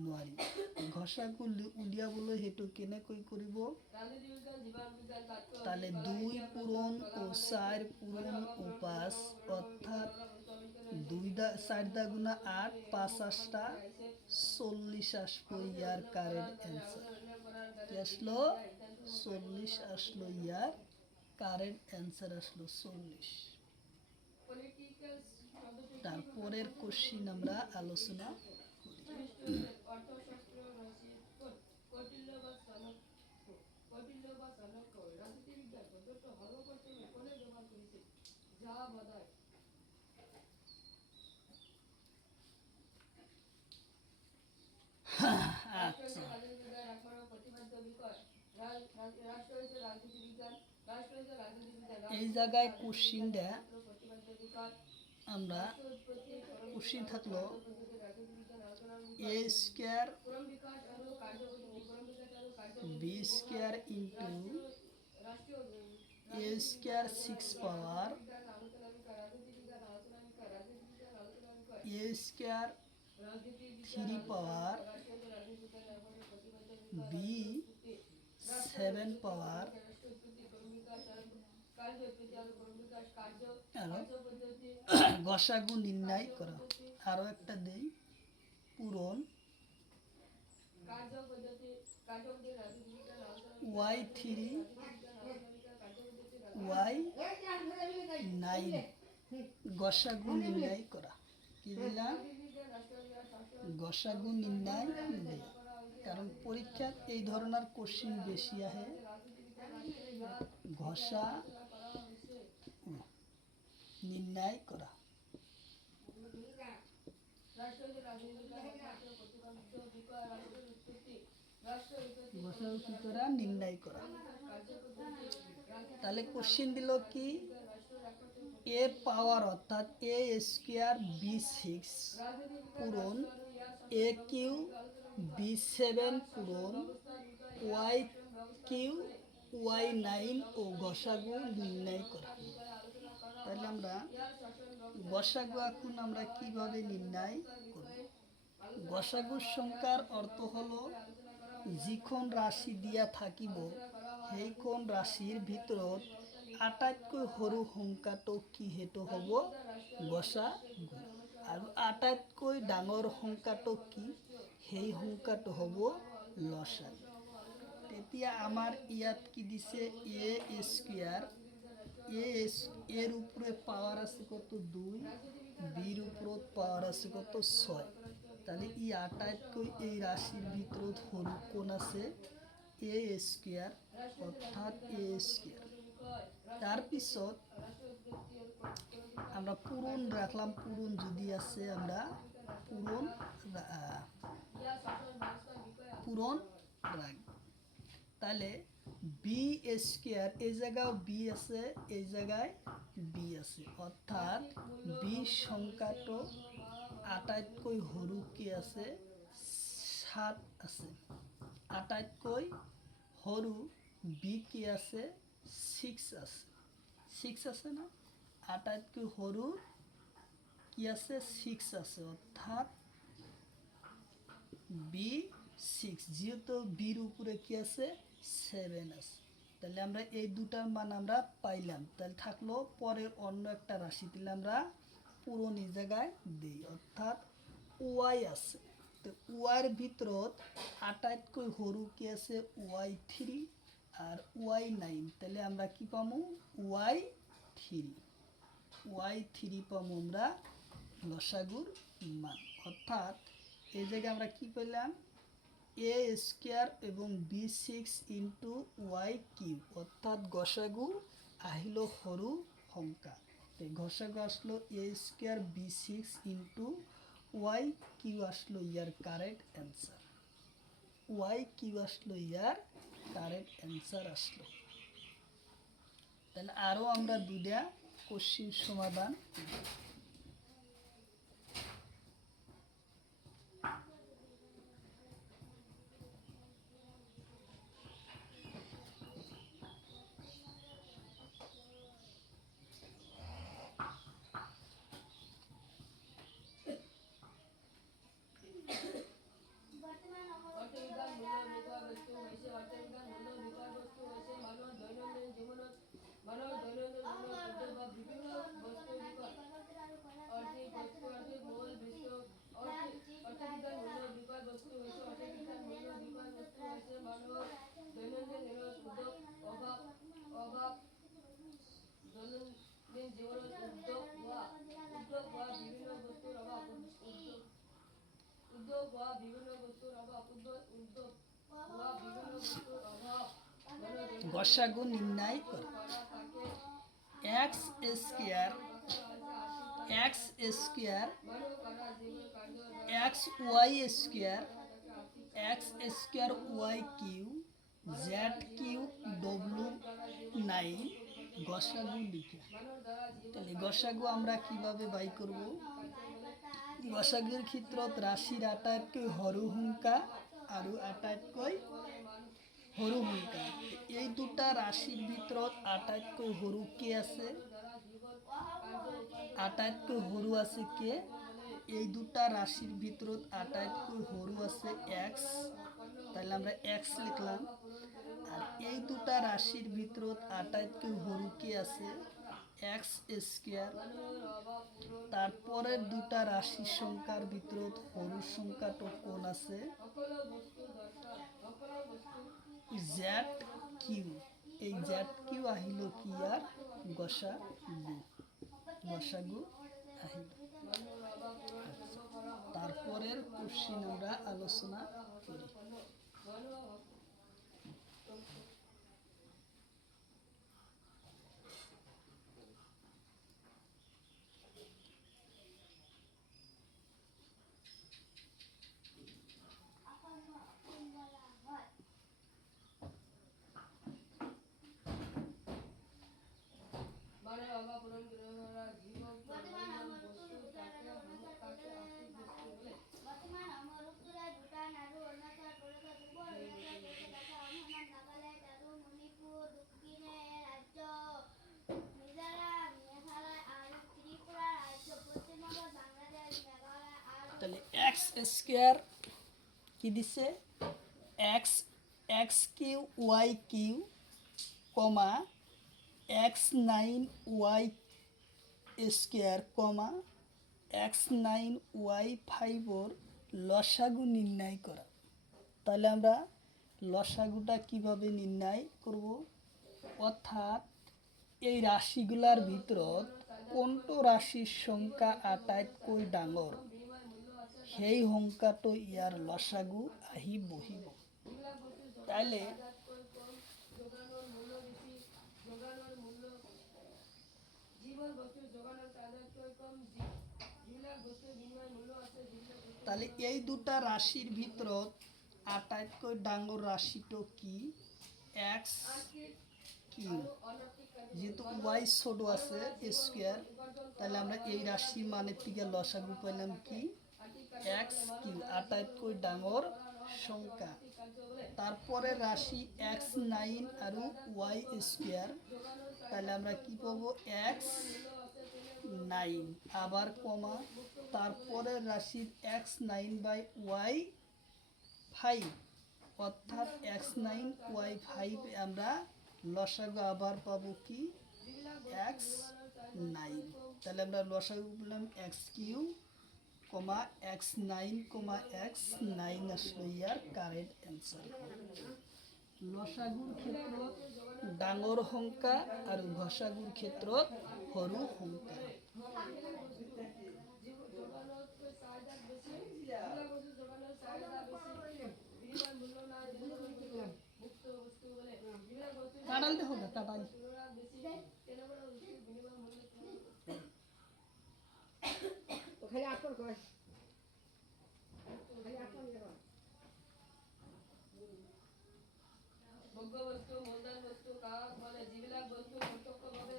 নোৱাৰি। ঘসাগু উলিয়াবলৈ সেইটো কেনেকৈ কৰিব? রাজনীতি বিজ্ঞান, জীবন বিজ্ঞান, তত্ত্ব, তাহলে 2 পূরণ ও 4 পূরণ ও 5 অর্থাৎ 4 দাগুনা 8, 5 8টা 40 আসলো ইয়ার কারেন্ট অ্যান্সার। কি আসলো? 40 আসলো ইয়ার কারেন্ট অ্যান্সার আসলো 40। পলিটিক্যাল শব্দটি কি তারপরের কোশ্চিন আমরা আলোচনা অর্থশাস্ত্র রচিত কৌটিল্য বা চাণক্য রাজনীতিবিজ্ঞান পদ্ধতি হল প্রথমে কোনে ব্যবহার করেছে যা বাদায় আচ্ছা রাজনীতিবিজ্ঞান একমাত্র প্রতিপাদ্য বিষয় রাষ্ট্র হচ্ছে রাজনীতিবিজ্ঞান রাষ্ট্র হচ্ছে রাজনীতিবিজ্ঞান এই জায়গায় কোশ্চিনটা প্রতিপাদ্য বিষয় আমরা রাষ্ট্র উৎপত্তি কোশ্চিন থাকলো পদ্ধতি রাজনীতিবিজ্ঞান আলোচনার এ স্কোয়ার ক্রম বিকাশ এবং কার্যপদ্ধতি ক্রম বিকাশ এবং কার্যপদ্ধতি বি স্কোয়ার ইন্টু রাষ্ট্রীয় এ স্কোয়ার 6 পাওয়ার বিজ্ঞান আলোচনা বিষয় রাজনীতিবিজ্ঞান আলোচনা বিষয় রাজনীতিবিজ্ঞান আলোচনা বিষয় এ স্কোয়ার রাজনীতিবিজ্ঞান 3 পাওয়ার রাষ্ট্রীয় রাজনীতিবিজ্ঞান এবং প্রতিপাদ্য বিষয় বি 7 পাওয়ার রাষ্ট্র উৎপত্তি ক্রম বিকাশ এবং কার্য উৎপত্তি এবং ক্রম বিকাশ আরো কার্যপদ্ধতি গসাগু নির্ণয় করা আরো একটা দেই পূরণ কার্যপদ্ধতি রাজনীতিবিজ্ঞান আলোচনা ওয়াই 3 রাজনীতিবিজ্ঞান আলোচনা বিষয় কার্যপদ্ধতি ওয়াই 9 গসাগু নির্ণয় করা কি দিলাম রাজনীতিবিজ্ঞান রাষ্ট্রবিজ্ঞান শাসন গসাগু নির্ণয় দেই কারণ পরীক্ষাত এই ধরনের কোশ্চিন বেশি আহে ঘষা নির্ণয় করা ঘষা সূত্রা নির্ণয় করা তাহলে কোশ্চিন দিল কি এ পাওয়ার অর্থাৎ এ স্কোয়ার বি 6 পূরণ এ কিউ বি 7 পূরণ ওয়াই কিউ ওয়াই 9 ও গসাগু নির্ণয় করা তাহলে আমরা গসাগু এখন আমরা কিভাবে নির্ণয় করব গসাগুর সংখ্যার অর্থ হলো যিখন রাশি দিয়া থাকিব সেইখন রাশির ভিতৰত আটাইতকৈ সৰু সংখ্যাটো কি সেইটো হ'ব গসাগু আৰু আটাইতকৈ ডাঙৰ সংখ্যাটো কি সেই সংখ্যাটো হ'ব লসাগু তেতিয়া আমাৰ ইয়াত কি দিছে এ স্কোয়ার এর উপরে পাওয়ার আছে কত 2 বির উপরে পাওয়ার আছে কত 6 তাহলে ই আটাইতকৈ এই রাশির ভিতৰত সৰু কোন আছে এ স্কোয়ার অর্থাৎ এ স্কোয়ার তাৰপিছত আমরা পূরণ রাখলাম পূরণ যদি আছে আমরা পূরণ রাখব তাহলে বি স্কোয়ার এই জায়গায় বি আছে এই জায়গায় বি আছে অর্থাৎ বি সংখ্যাটো আটাইতকৈ সৰু কি আছে 7 আছে আটাইতকৈ সৰু বি কি আছে 6 আছে 6 আছে না আটাইতকৈ সৰু কি আছে 6 আছে অর্থাৎ বি 6 যেহেতু বির উপরে কি আছে 7 আছে তাহলে আমরা এই দুটার মান আমরা পাইলাম তাহলে থাকলো পরের অন্য একটা রাশি দিলে আমরা পূরণ এই জায়গায় দিই অর্থাৎ ওয়াই আছে তো ওয়াইয়ের ভিতৰত আটাইতকৈ সৰু কি আছে ওয়াই 3 আর ওয়াই 9 তাহলে আমরা কি পাবো ওয়াই 3 পাবো আমরা লসাগুর মান অর্থাৎ এই জায়গায় আমরা কি পেলাম এ স্কোয়ার এবং বি 6 ইন্টু ওয়াই কিউ অর্থাৎ গসাগু আহিল সৰু সংখ্যা গসাগু আসলো A square B 6 into Y Q আসলো ইয়ার কারেক্ট অ্যান্সার ওয়াই কিউ আসলো ইয়ার কারেক্ট অ্যান্সার আসলো তাহলে আরও আমরা দুটা কোশ্চিন সমাধান করব উদ্যোগ বা বিভিন্ন বস্তুর অভাব উদ্যোগ বা বিভিন্ন বস্তুর অভাব গসাগু নির্ণয় করা। করা তাকে এক্স স্কোয়ার এক্স স্কোয়ার করা জীবন কার্য x y square x square y q z q ডব্লু 9 গসাগু লিখা। তাহলে গসাগু আমরা কিভাবে বাই করব? গসাগুর ক্ষেত্ৰত রাশির আটাইতকৈ সৰু সংখ্যা আৰু আটাইতকৈ সৰু সংখ্যা, এই দুটা ৰাশিৰ ভিতৰত আটাইতকৈ সৰু কি আছে? আটাইতকৈ সৰু আছে কে? এই দুটা রাশির ভিতৰত আটাইতকৈ সৰু আছে এক্স, তাহলে আমরা এক্স লিখলাম। আর এই দুটা রাশির ভিতৰত আটাইতকৈ সৰু কি আছে? X square. তারপরের দুটা রাশির সংখ্যার ভিতৰত সৰু সংখ্যাটো কোন আছে? Z q. এই জেড কিউ আহিল কি আর গসাগু। গসাগু আহিল। তারপরের কোশ্চিন আমরা আলোচনা করি। অভাব পূরণ করা জীবক বস্তু তাকে আর্থিক বস্তু বলে। তাহলে এক্স স্কোয়ার কি দিছে? X x q y q comma x9 y square comma x9 y5 লসাগু নির্ণয় করা। তাহলে আমরা লসাগুটা কিভাবে নির্ণয় করব? অর্থাৎ এই রাশিগুলার ভিতৰত কোনটো রাশির সংখ্যা আটাইতকৈ ডাঙৰ সেই সংখ্যাটো ইয়ার লসাগু আহি বহিব। তাইলে তাহলে এই দুটা রাশির ভিতৰত আটাইতকৈ ডাঙৰ রাশিটো কি? X Q. যেহেতু ওয়াই ছোট আছে স্কোয়ার, তাহলে আমরা এই রাশির মানের থেকে লসাগু পাইলাম কি? এক্স কিউ, আটাইতকৈ ডাঙৰ সংখ্যা। তারপরে রাশি x9 আর ওয়াই স্কোয়ার, তাহলে আমরা কি পাবো? x9 আবার কমা তারপরে রাশির x9/y5 অর্থাৎ x9y5 আমরা লসাগু আবার পাবো কি? x9। তাহলে আমরা লসাগু পেলাম x3 x9 x9 আসলে ইয়ার কারেক্ট অ্যান্সার। লসাগুর ক্ষেত্ৰত ডাঙৰ সংখ্যা আৰু ঘসাগুৰ ক্ষেত্ৰত সৰু সংখ্যা। কাটাল দেখো না, কাটাল খালি আপন কয় ভোগ্য বস্তু মূলধন বস্তু কাক বলে? যিবিলাক বস্তু প্ৰত্যক্ষভাৱে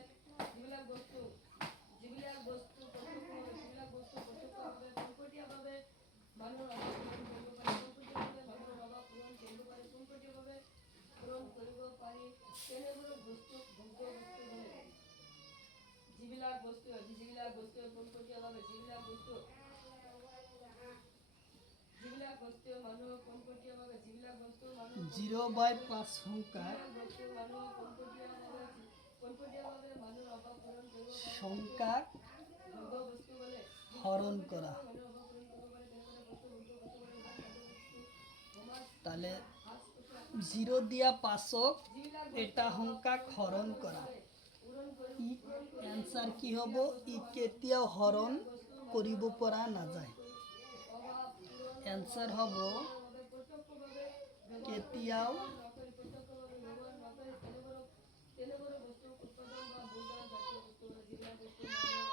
যিবিলাক বস্তু প্ৰত্যক্ষভাৱে পোনপটীয়াভাৱে মানুহৰ অভাৱ পূৰণ কৰিব পাৰি তেনেবোৰ বস্তুক ভোগ্য বস্তু বলে। যিবিলাক বস্তুৱে পোনপটীয়াভাৱে যিবিলাক বস্তু মানুহক পোনপটীয়াভাৱে 0/5 সংখ্যাৰ মানুহৰ অভাৱ পূৰণ কৰিব পাৰি সংখ্যাক ভোগ্য বস্তু বলে। হরণ করা। তাহলে 0 দিয়া 5ক এটা সংখ্যাক হরণ করা। ই এনসার কি হ'ব? ই কেতিয়াও হরণ কৰিব পৰা নাযায়। অ্যান্সার হব প্রত্যক্ষভাবে কেতিয়াও নকরি প্রত্যক্ষভাবে ব্যবহার না করে তেলে বড় বস্তু উৎপাদন বা বোঝা জাতীয় বস্তু বলে যেগুলা বস্তু মানবের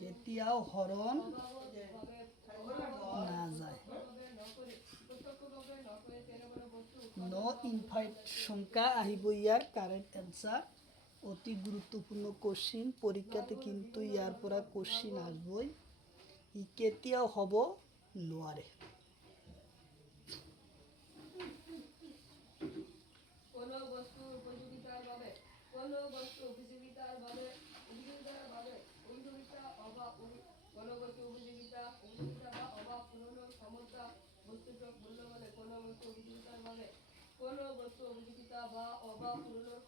কেতিয়াও হরণ অভাবে না যায়। নকৰি প্ৰত্যক্ষভাৱে নকৰি তেলে বড় বস্তু নো ইনফাইট সংখ্যা আহিব ইয়ার কারেক্ট অ্যান্সার। অতি গুরুত্বপূর্ণ কোশ্চিন, পরীক্ষাতে কিন্তু ইয়ার পৰা কোশ্চিন আসবই। ই কেতিয়াও হব নোৱাৰে। কোনো বস্তুৰ উপযোগিতাৰ বাবে কোনো বস্তু উপযোগিতাৰ বাবে উপযোগিতা অভাৱ কোনো বস্তু উপযোগিতা বা অভাৱ পূৰণৰ ক্ষমতা বস্তুটোক মূল্য বলে কোনো বস্তু উপযোগিতার বাবে কোনো বস্তু উপযোগিতা বা অভাৱ পূৰণৰ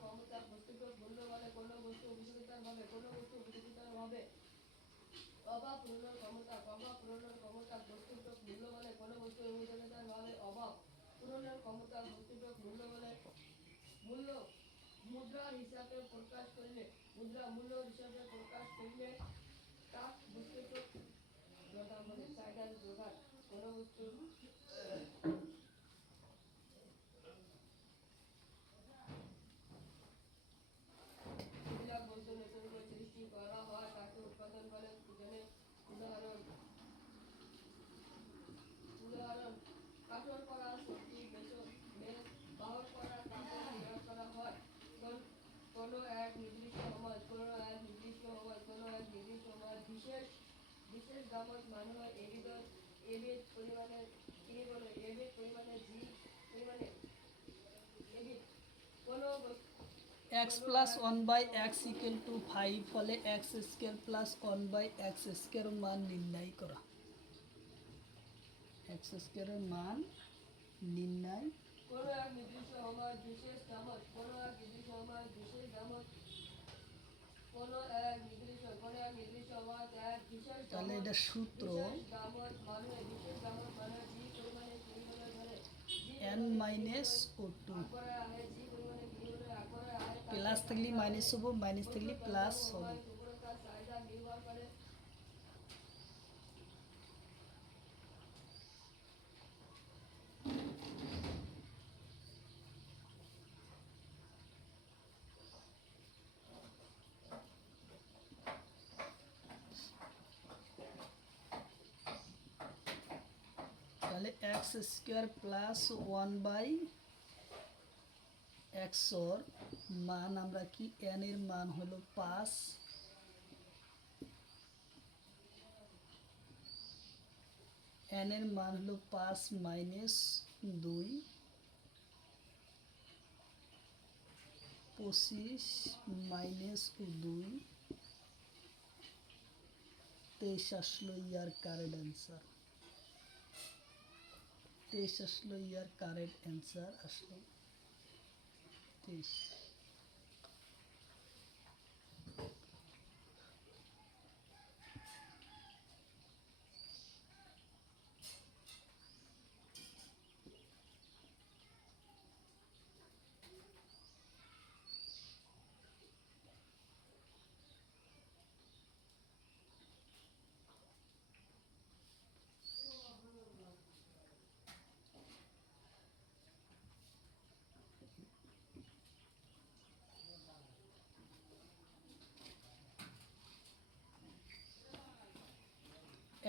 ক্ষমতা বস্তুটোক মূল্য বলে কোনো বস্তু উপযোগিতার বাবে কোনো বস্তু উপযোগিতার বাবে অভাৱ পূৰণৰ ক্ষমতা বস্তুটোক মূল্য বলে কোনো বস্তু উপযোগিতার ভাবে অভাৱ পূৰণৰ ক্ষমতা বস্তুটোক মূল্য বলে মূল্য মুদ্রার হিসাবে প্রকাশ করলে মূল্য হিসাবে প্রকাশ করলে তাক বস্তুটোক যোগান বলে চাহিদার যোগান কোনো বস্তু যিবিলাক বস্তু নতুনকৈ সৃষ্টি করা হয় তাকে উৎপাদন বলে যেনে উদাহরণ কাঠৰ পৰা চকী মেজ বাঁহৰ পৰা কাপড় তৈয়াৰ করা হয় কোনো এক নির্দিষ্ট সময় বিশেষ দামত মানুহে এবিধ পৰিমাণে কিনিবলৈ এবিধ কোনো x plus 1/x equal to 5 হলে x square plus 1/x square মান নির্ণয় করা। x স্কয়ারের মান নির্ণয় কোনো এক নির্দিষ্ট সময় বিশেষ দামত কোনো এক নির্দিষ্ট সময় বিশেষ দামত তাহলে এটা সূত্র n মাইনাস o2 প্লাস থাকলে মাইনাস হবো, মাইনাস থাকলে প্লাস হবে। তাহলে এক্স স্কোয়ার প্লাস 1/x ওর মান আমরা কি n এর মান হলো 5, n এর মান হলো 5 মাইনাস 2 25 মাইনাস 2 23 আসলো ইয়ার কারেক্ট অ্যান্সার। 23 আসলো ইয়ার কারেক্ট অ্যান্সার আসলো 23।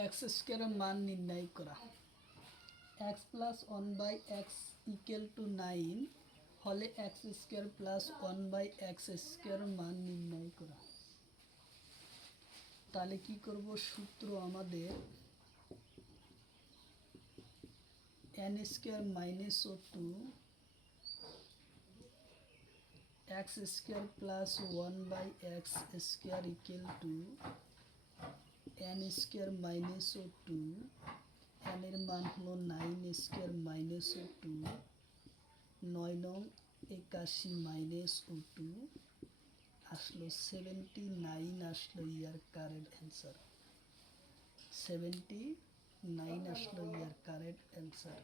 एक्स स्क्वायर मान निर्णय करा। X plus 1/x equal to 9 হলে x square plus 1/x square मान निर्णय करा। তাহলে কি করব, সূত্র আমাদের n square minus o2 x square plus 1/x square equal to n square minus o2 n এর মান হলো 9 স্কয়ার মাইনাস o2 9 নং 81 মাইনাস o2 আসলো 79 আসলো ইয়ার কারেক্ট অ্যান্সার। 79 আসলো ইয়ার কারেক্ট অ্যান্সার।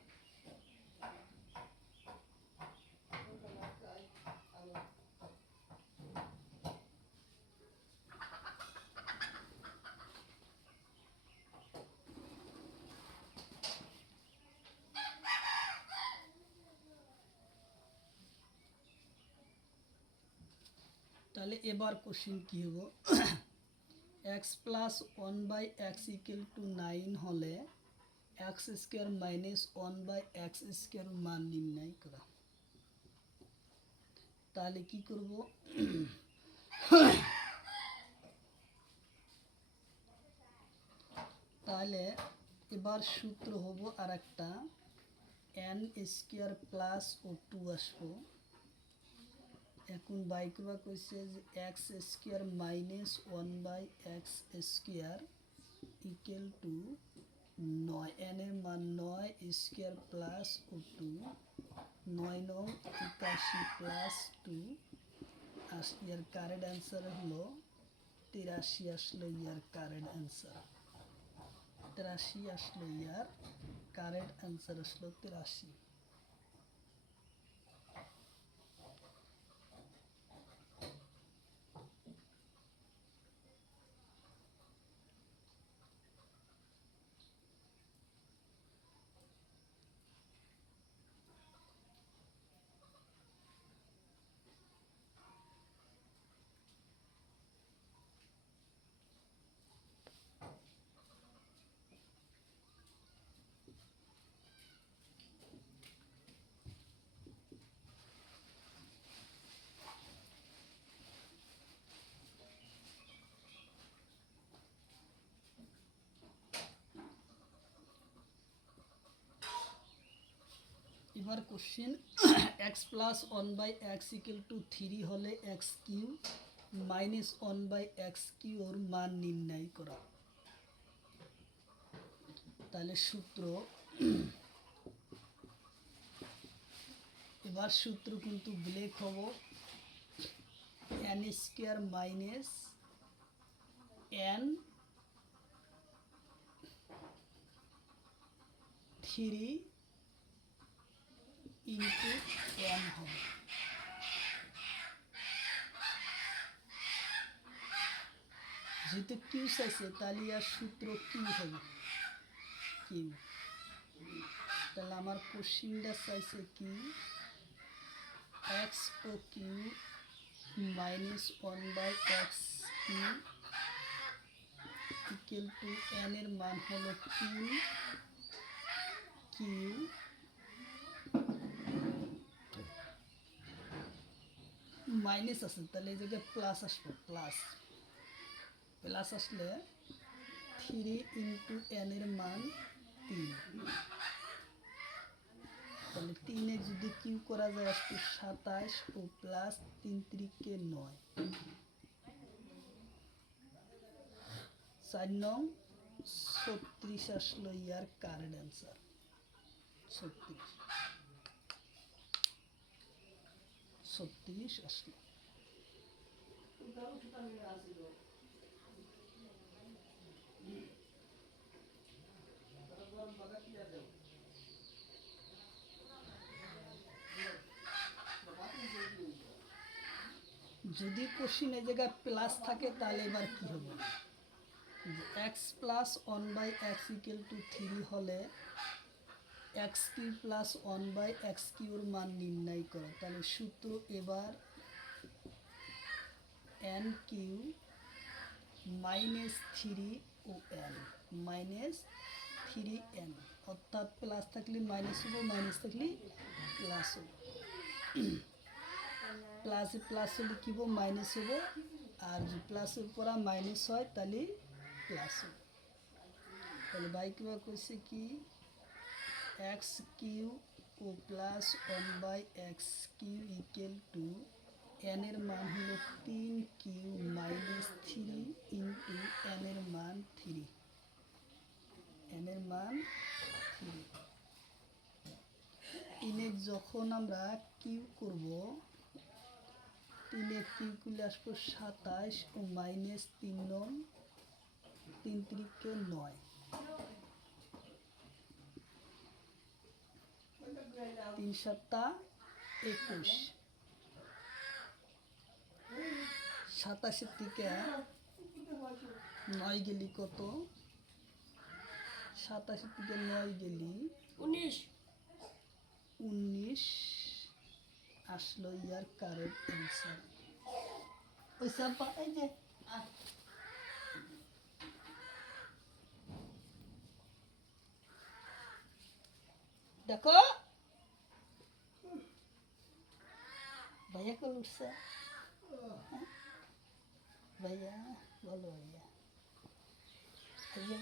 তাহলে এবার কোশ্চিন কি হবো, x plus one by x equal to 9 হলে x square minus one by x square মান নির্ণয় করা। তাহলে কি করব, তাহলে এবার সূত্র হবো আর একটা, এন স্কোয়ার প্লাস ও 2 আসবো। এখন বাই করবা কইছে যে x square minus one by x square equal to 9, n এর মান 9 স্কোয়ার প্লাস ও 2, 9 9 81 প্লাস 2, ইয়ার কারেন্ট অ্যান্সার হলো 83 আসলো ইয়ার কারেন্ট অ্যান্সার। 83 আসলো ইয়ার কারেন্ট অ্যান্সার আসলো 83। এবার question, X plus one by x equal to 3 হলে X Q minus one by x Q ওর মান নির্ণয় করা। তাহলে সূত্র, এবার সূত্র কিন্তু ব্লেক হব, N square minus N 3 into N হবে। যেহেতু কিউ চাইছে তাহলে আর সূত্র কি হবে, কিউ। তাহলে আমার কোশ্চিনটা চাইছে কি, এক্স ও q minus one by x q equal to n এর মান হলো কিউ, কিউ মাইনাস আছে তাহলে এই জায়গায় প্লাস আসবে, প্লাস প্লাস আসলে 3 ইন্টু এন এর মান 3, তাহলে 3 যদি কিউ করা যায় আসবে 27 ও প্লাস 3 3 9, 4 নং 36 আসলো ইয়ার কারেন্ট অ্যান্সার। 36 আসলো। যদি কোশ্চিন এই জায়গায় প্লাস থাকে তাহলে এবার কি হবে, X plus one by x equal to 3 হলে X Q plus one by X কিউর মান নির্ণয় করো। তাহলে সূত্র এবার এন কিউ মাইনাস 3 ও এন মাইনাস 3 এন, অর্থাৎ প্লাস থাকলে মাইনাস হবো, মাইনাস থাকলে প্লাস হবো। প্লাসে প্লাস হলে কী হবো, মাইনাস হবো, আর যদি প্লাসের পর মাইনাস হয় তাহলে প্লাস হবে। তাহলে বাই কিবা কইছে কি, এক্স কিউ ও plus one by x q equal to n এর মান হলো 3 কিউ মাইনাস 3 ইন্টু এন এর মান 3, এন এর মান 3। তিনে যখন আমরা কিউ করব, তিনে কিউ করলে আসবো 27 ও মাইনাস 3 নং 3 3 9, 3 7 21, 27 থেকে 9 গেলি কত, 27 থেকে 9 গেলি 19 আসলো ইয়ার কারেন্ট অ্যান্সার। ওই চাপা এই যে দেখো ভাইয়া কল উঠছে ভাইয়া বলো ভাইয়া ভাইয়া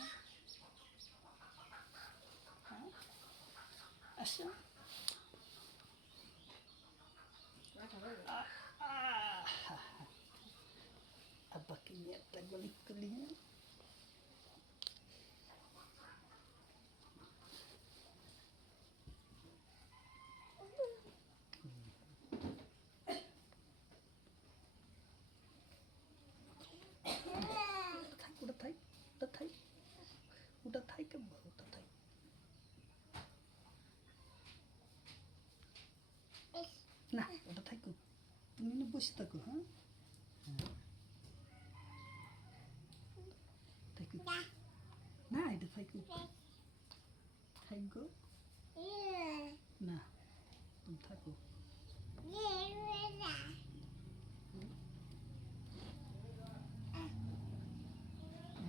হ্যাঁ? আসো আব্বাকে নিয়ে একটা গলি কলি ওটা থাই ওটা থাই ওটা থাই কেমন ওটা থাই না ওটা থাকো তুমি না বসে থাকো হ্যাঁ থাকো না এটা থাকো থাকো না তুমি থাকো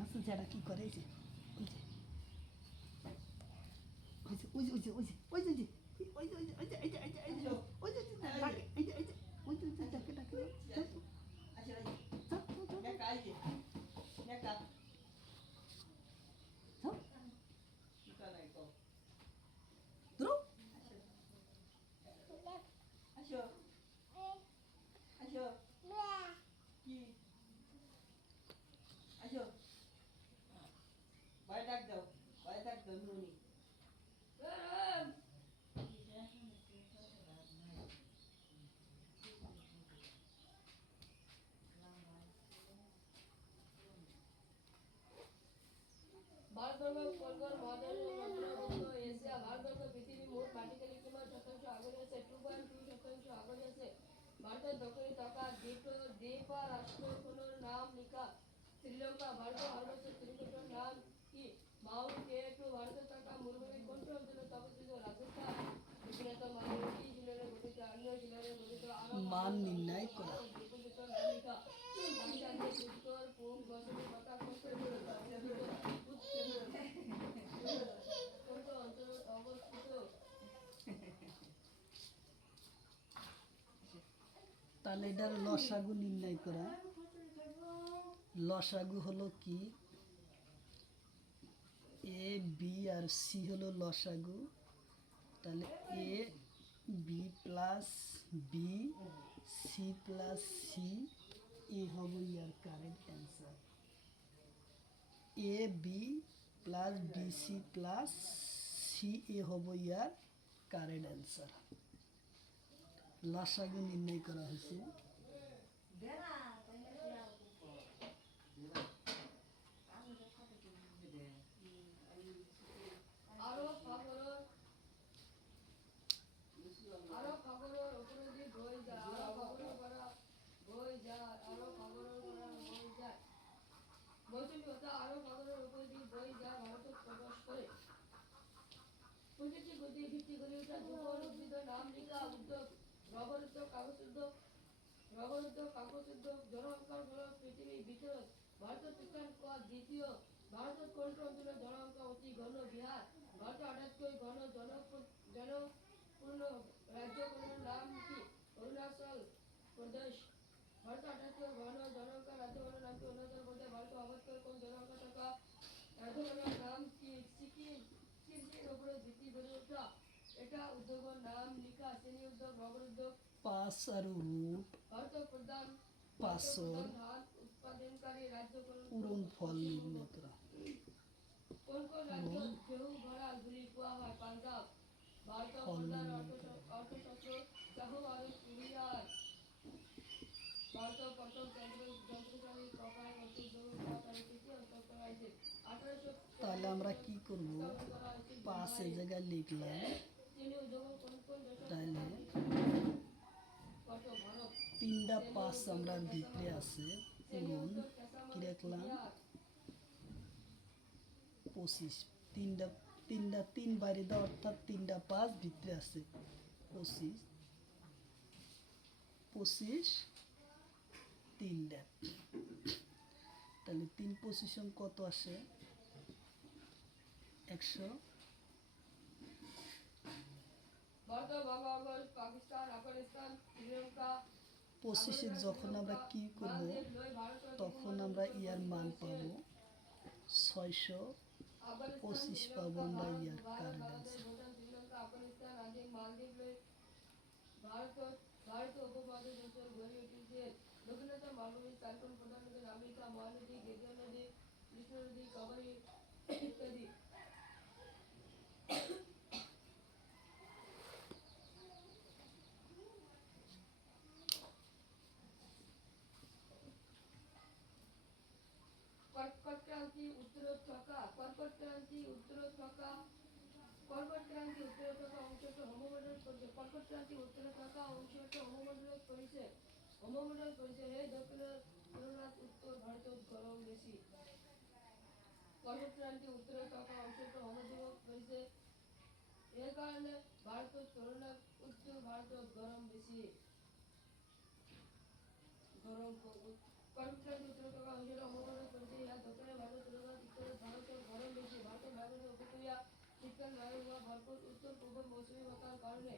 হাসু যারা কি করে এই যে ওই যে ওই যে ওই যে ওই যে ওই যে ওই যে ওই যে ওই যে ওই যে ওই যে ওই যে ওই যে ওই যে ডাকে ডাকে ভারতবর্ষ কলকর মহাদেশ মন্ত্র এশিয়া ভারতবর্ষ পৃথিবী মোট মাটিকালি কিমান শতাংশ আগুন আছে 2.2 শতাংশ আগুন আছে ভারতের দক্ষিণে থাকা দ্বীপ রাষ্ট্রগুলোর নাম লেখা শ্রীলঙ্কা ভারতের সর্বোচ্চ শৃঙ্গটার নাম কি মাউন্ট কেটু ভারতের থাকা মরুভূমি কোনটি অঞ্চলে অবস্থিত রাজস্থান বিখ্যাত মালবী জেলার গঠিত অন্য জেলার গঠিত আরো মান নির্ণয় করা দ্বীপের নাম লেখা পাকিস্তানের উত্তর পূর্ব বসতি কথা কোনটি তাহলে এটার লসাগু নির্ণয় করা লসাগু হলো কি এ বি আর সি হলো লসাগু তাহলে A B plus B C plus C A হবে ইয়ার correct answer A B plus B C plus C A হবে ইয়ার কারেক্ট অ্যান্সার লসাগু নির্ণয় করা হয়েছে নাম লেখা উদ্যোগ রবার উদ্যোগ কাগজ উদ্যোগ রবার উদ্যোগ কাগজ উদ্যোগ জনসংখ্যার ফলে পৃথিবীর ভিতর ভারতের তৃতীয় পদ দ্বিতীয় ভারতের কোনটি অঞ্চলে জনসংখ্যা অতি ঘন বিহার ভারতের আটাত্তর ঘন জনপূর্ণ রাজ্যগুলোর নাম কি অরুণাচল প্রদেশ ভারতের আটাত্তর ঘন জনসংখ্যা রাজ্যগুলোর নাম কি অরুণাচল প্রদেশ ভারতের অবস্থার কোন জনসংখ্যা থাকা রাজ্যগুলোর নাম কি সিকিম সিকিমের উপরে ভিত্তি গড়ে ওঠা এটা উদ্যোগের নাম লেখা শ্রেণী উদ্যোগ রবার উদ্যোগ পাঁচ আর রুট ভারতের প্রধান পাঁচর ধান উৎপাদনকারী রাজ্য পূরণ ফল নির্ণয় করা কোন কোন রাজ্য গেহু ভরা গুলি কোয়া হয় পাঞ্জাব ভারতের ফল প্রধান নির্ণয় অর্থশাস্ত্র চাহু আর কুরিয়ার ভারতের প্রথম যন্ত্রচালিত প্রকার অর্থযোগ প্রকার তৃতীয় অন্তর্ভুক্ত 1800 তাহলে আমরা কি করব পাঁচ এই জায়গায় লিখলাম তিনি উদ্যোগ কোন কোন দেশ তাহলে কত ভারত তিনটা পাঁচ আমরা ভিতরে আছে পূরণ কি রাখলাম 25 তিনটা তিনটা তিন বাইরে দেওয়া অর্থাৎ তিনটা পাঁচ ভিতরে আছে 25 25 3 ল্যাপ। তাহলে 3 পজিশন কত আসে? 100। ভারত, বাংলাদেশ, পাকিস্তান, আফগানিস্তান, শ্রীলঙ্কা, 25 যখন আমরা কি করব মালদ্বীপ, নয় ভারত, তখন আমরা ইয়ার মান পাবো 625 আফগানিস্তান, পাবো শ্রীলঙ্কা, আমরা ভারত, ইয়ার ভারত, কারেন্ট বাংলাদেশ, অ্যান্সার। ভুটান, শ্রীলঙ্কা, আফগানিস্তান, রাজ্যে মালদ্বীপ, নয় ভারত, ভারত উপমহাদেশ অঞ্চল গড়ে উঠেছে দক্ষিণাঞ্চল মালভূমি, চারকোন, প্রধান নদী, আমেরিকা মহানদী, গেজা নদী, কৃষ্ণ নদী, কাবেরী ইত্যাদি। কর্কট ক্রান্তি উত্তরোত্তকা, কর্কট ক্রান্তি উত্তরোত্তকা, কর্কট ক্রান্তি উত্তরোত্তকা অংশত হোমমণ্ডল পরিচয়, কর্কট ক্রান্তি উত্তরোত্তকা অংশত হোমমণ্ডল পরিচয়, হোমমণ্ডল পরিচয় হে দক্ষিণের তুলনাত উত্তর ভারতত গরম বেশি। কর্কট ক্রান্তি উত্তরোত্তকা অংশত হোমদিবস পরিচয়, এর কারণে ভারতত তুলনাত উত্তর ভারতত গরম বেশি। গরম কর্কটক্রান্তি উত্তরোত্তকা অংশত হোমমণ্ডল পরিচয়, ইহা দক্ষিণের ভারতত তুলনাত উত্তর ভারতত গরম বেশি। ভারতের বায়ুমণ্ডল উপকূলীয় শীতকাল বায়ু হওয়া ভরপুর উত্তর পূর্ব মৌসুমী বাতার কারণে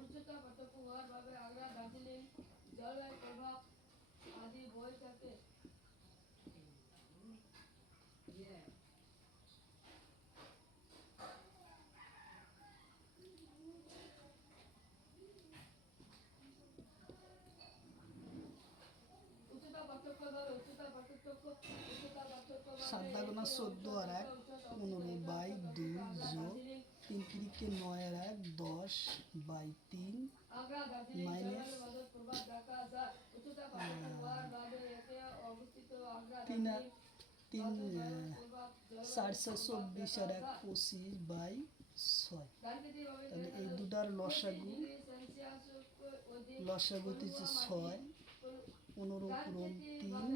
উচ্চতা পার্থক্য হওয়ার ভাবে আগ্রা, দার্জিলিং জলবায়ু প্রভাব আদি বয়ে থাকে। উচ্চতা পার্থক্য ভাবে উচ্চতা পার্থক্য 7 দাগুনা 14 আর 1 15 বাই 2 যোগ 3 তিরিকে 9 আর 1 10 বাই 3 আগ্রা, দার্জিলিং মাইনাস জলবায়ু বাদল প্রভাব দেখা যায়। উচ্চতা পার্থক্য হওয়ার ভাবে এতে অবস্থিত আগ্রা, 3 আর দার্জিলিং 3 বায়ু প্রভাব 424 আর 1 25 বাই 6। তাহলে এই দুটার লসাগু হচ্ছে 6, 15 পূরণ 3,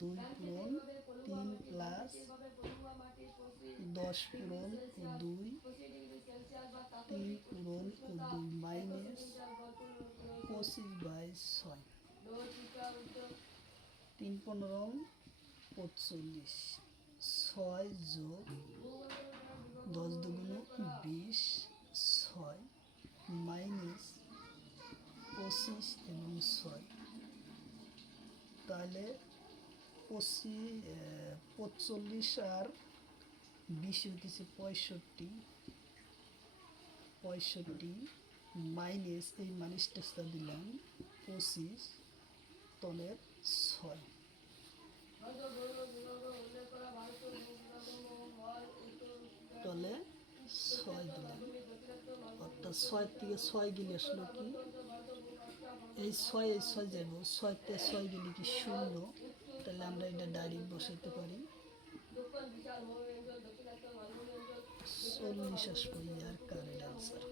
2 পূরণ 3 প্লাস 10 পূরণ 2, 3 পূরণ 2 মাইনাস 25 বাই 6। 3 15 45, 6 যোগ 10 দুগুণ 20, 6 মাইনাস 25 এবং 6। তাহলে 45 আর 20 হইতেছে 65 মাইনাস এই মাইনাসটা দিলাম 25 তলের 6। তলে 6 দিলাম, অর্থাৎ 6 থেকে 6 গেলে আসলো কি এই 6 যাব, 6তে 6 গেলে কি 0। তাহলে আমরা এটা ডাইরেক্ট বসাতে পারি 40 আসবো ইয়ার কারেন্ট অ্যান্সার।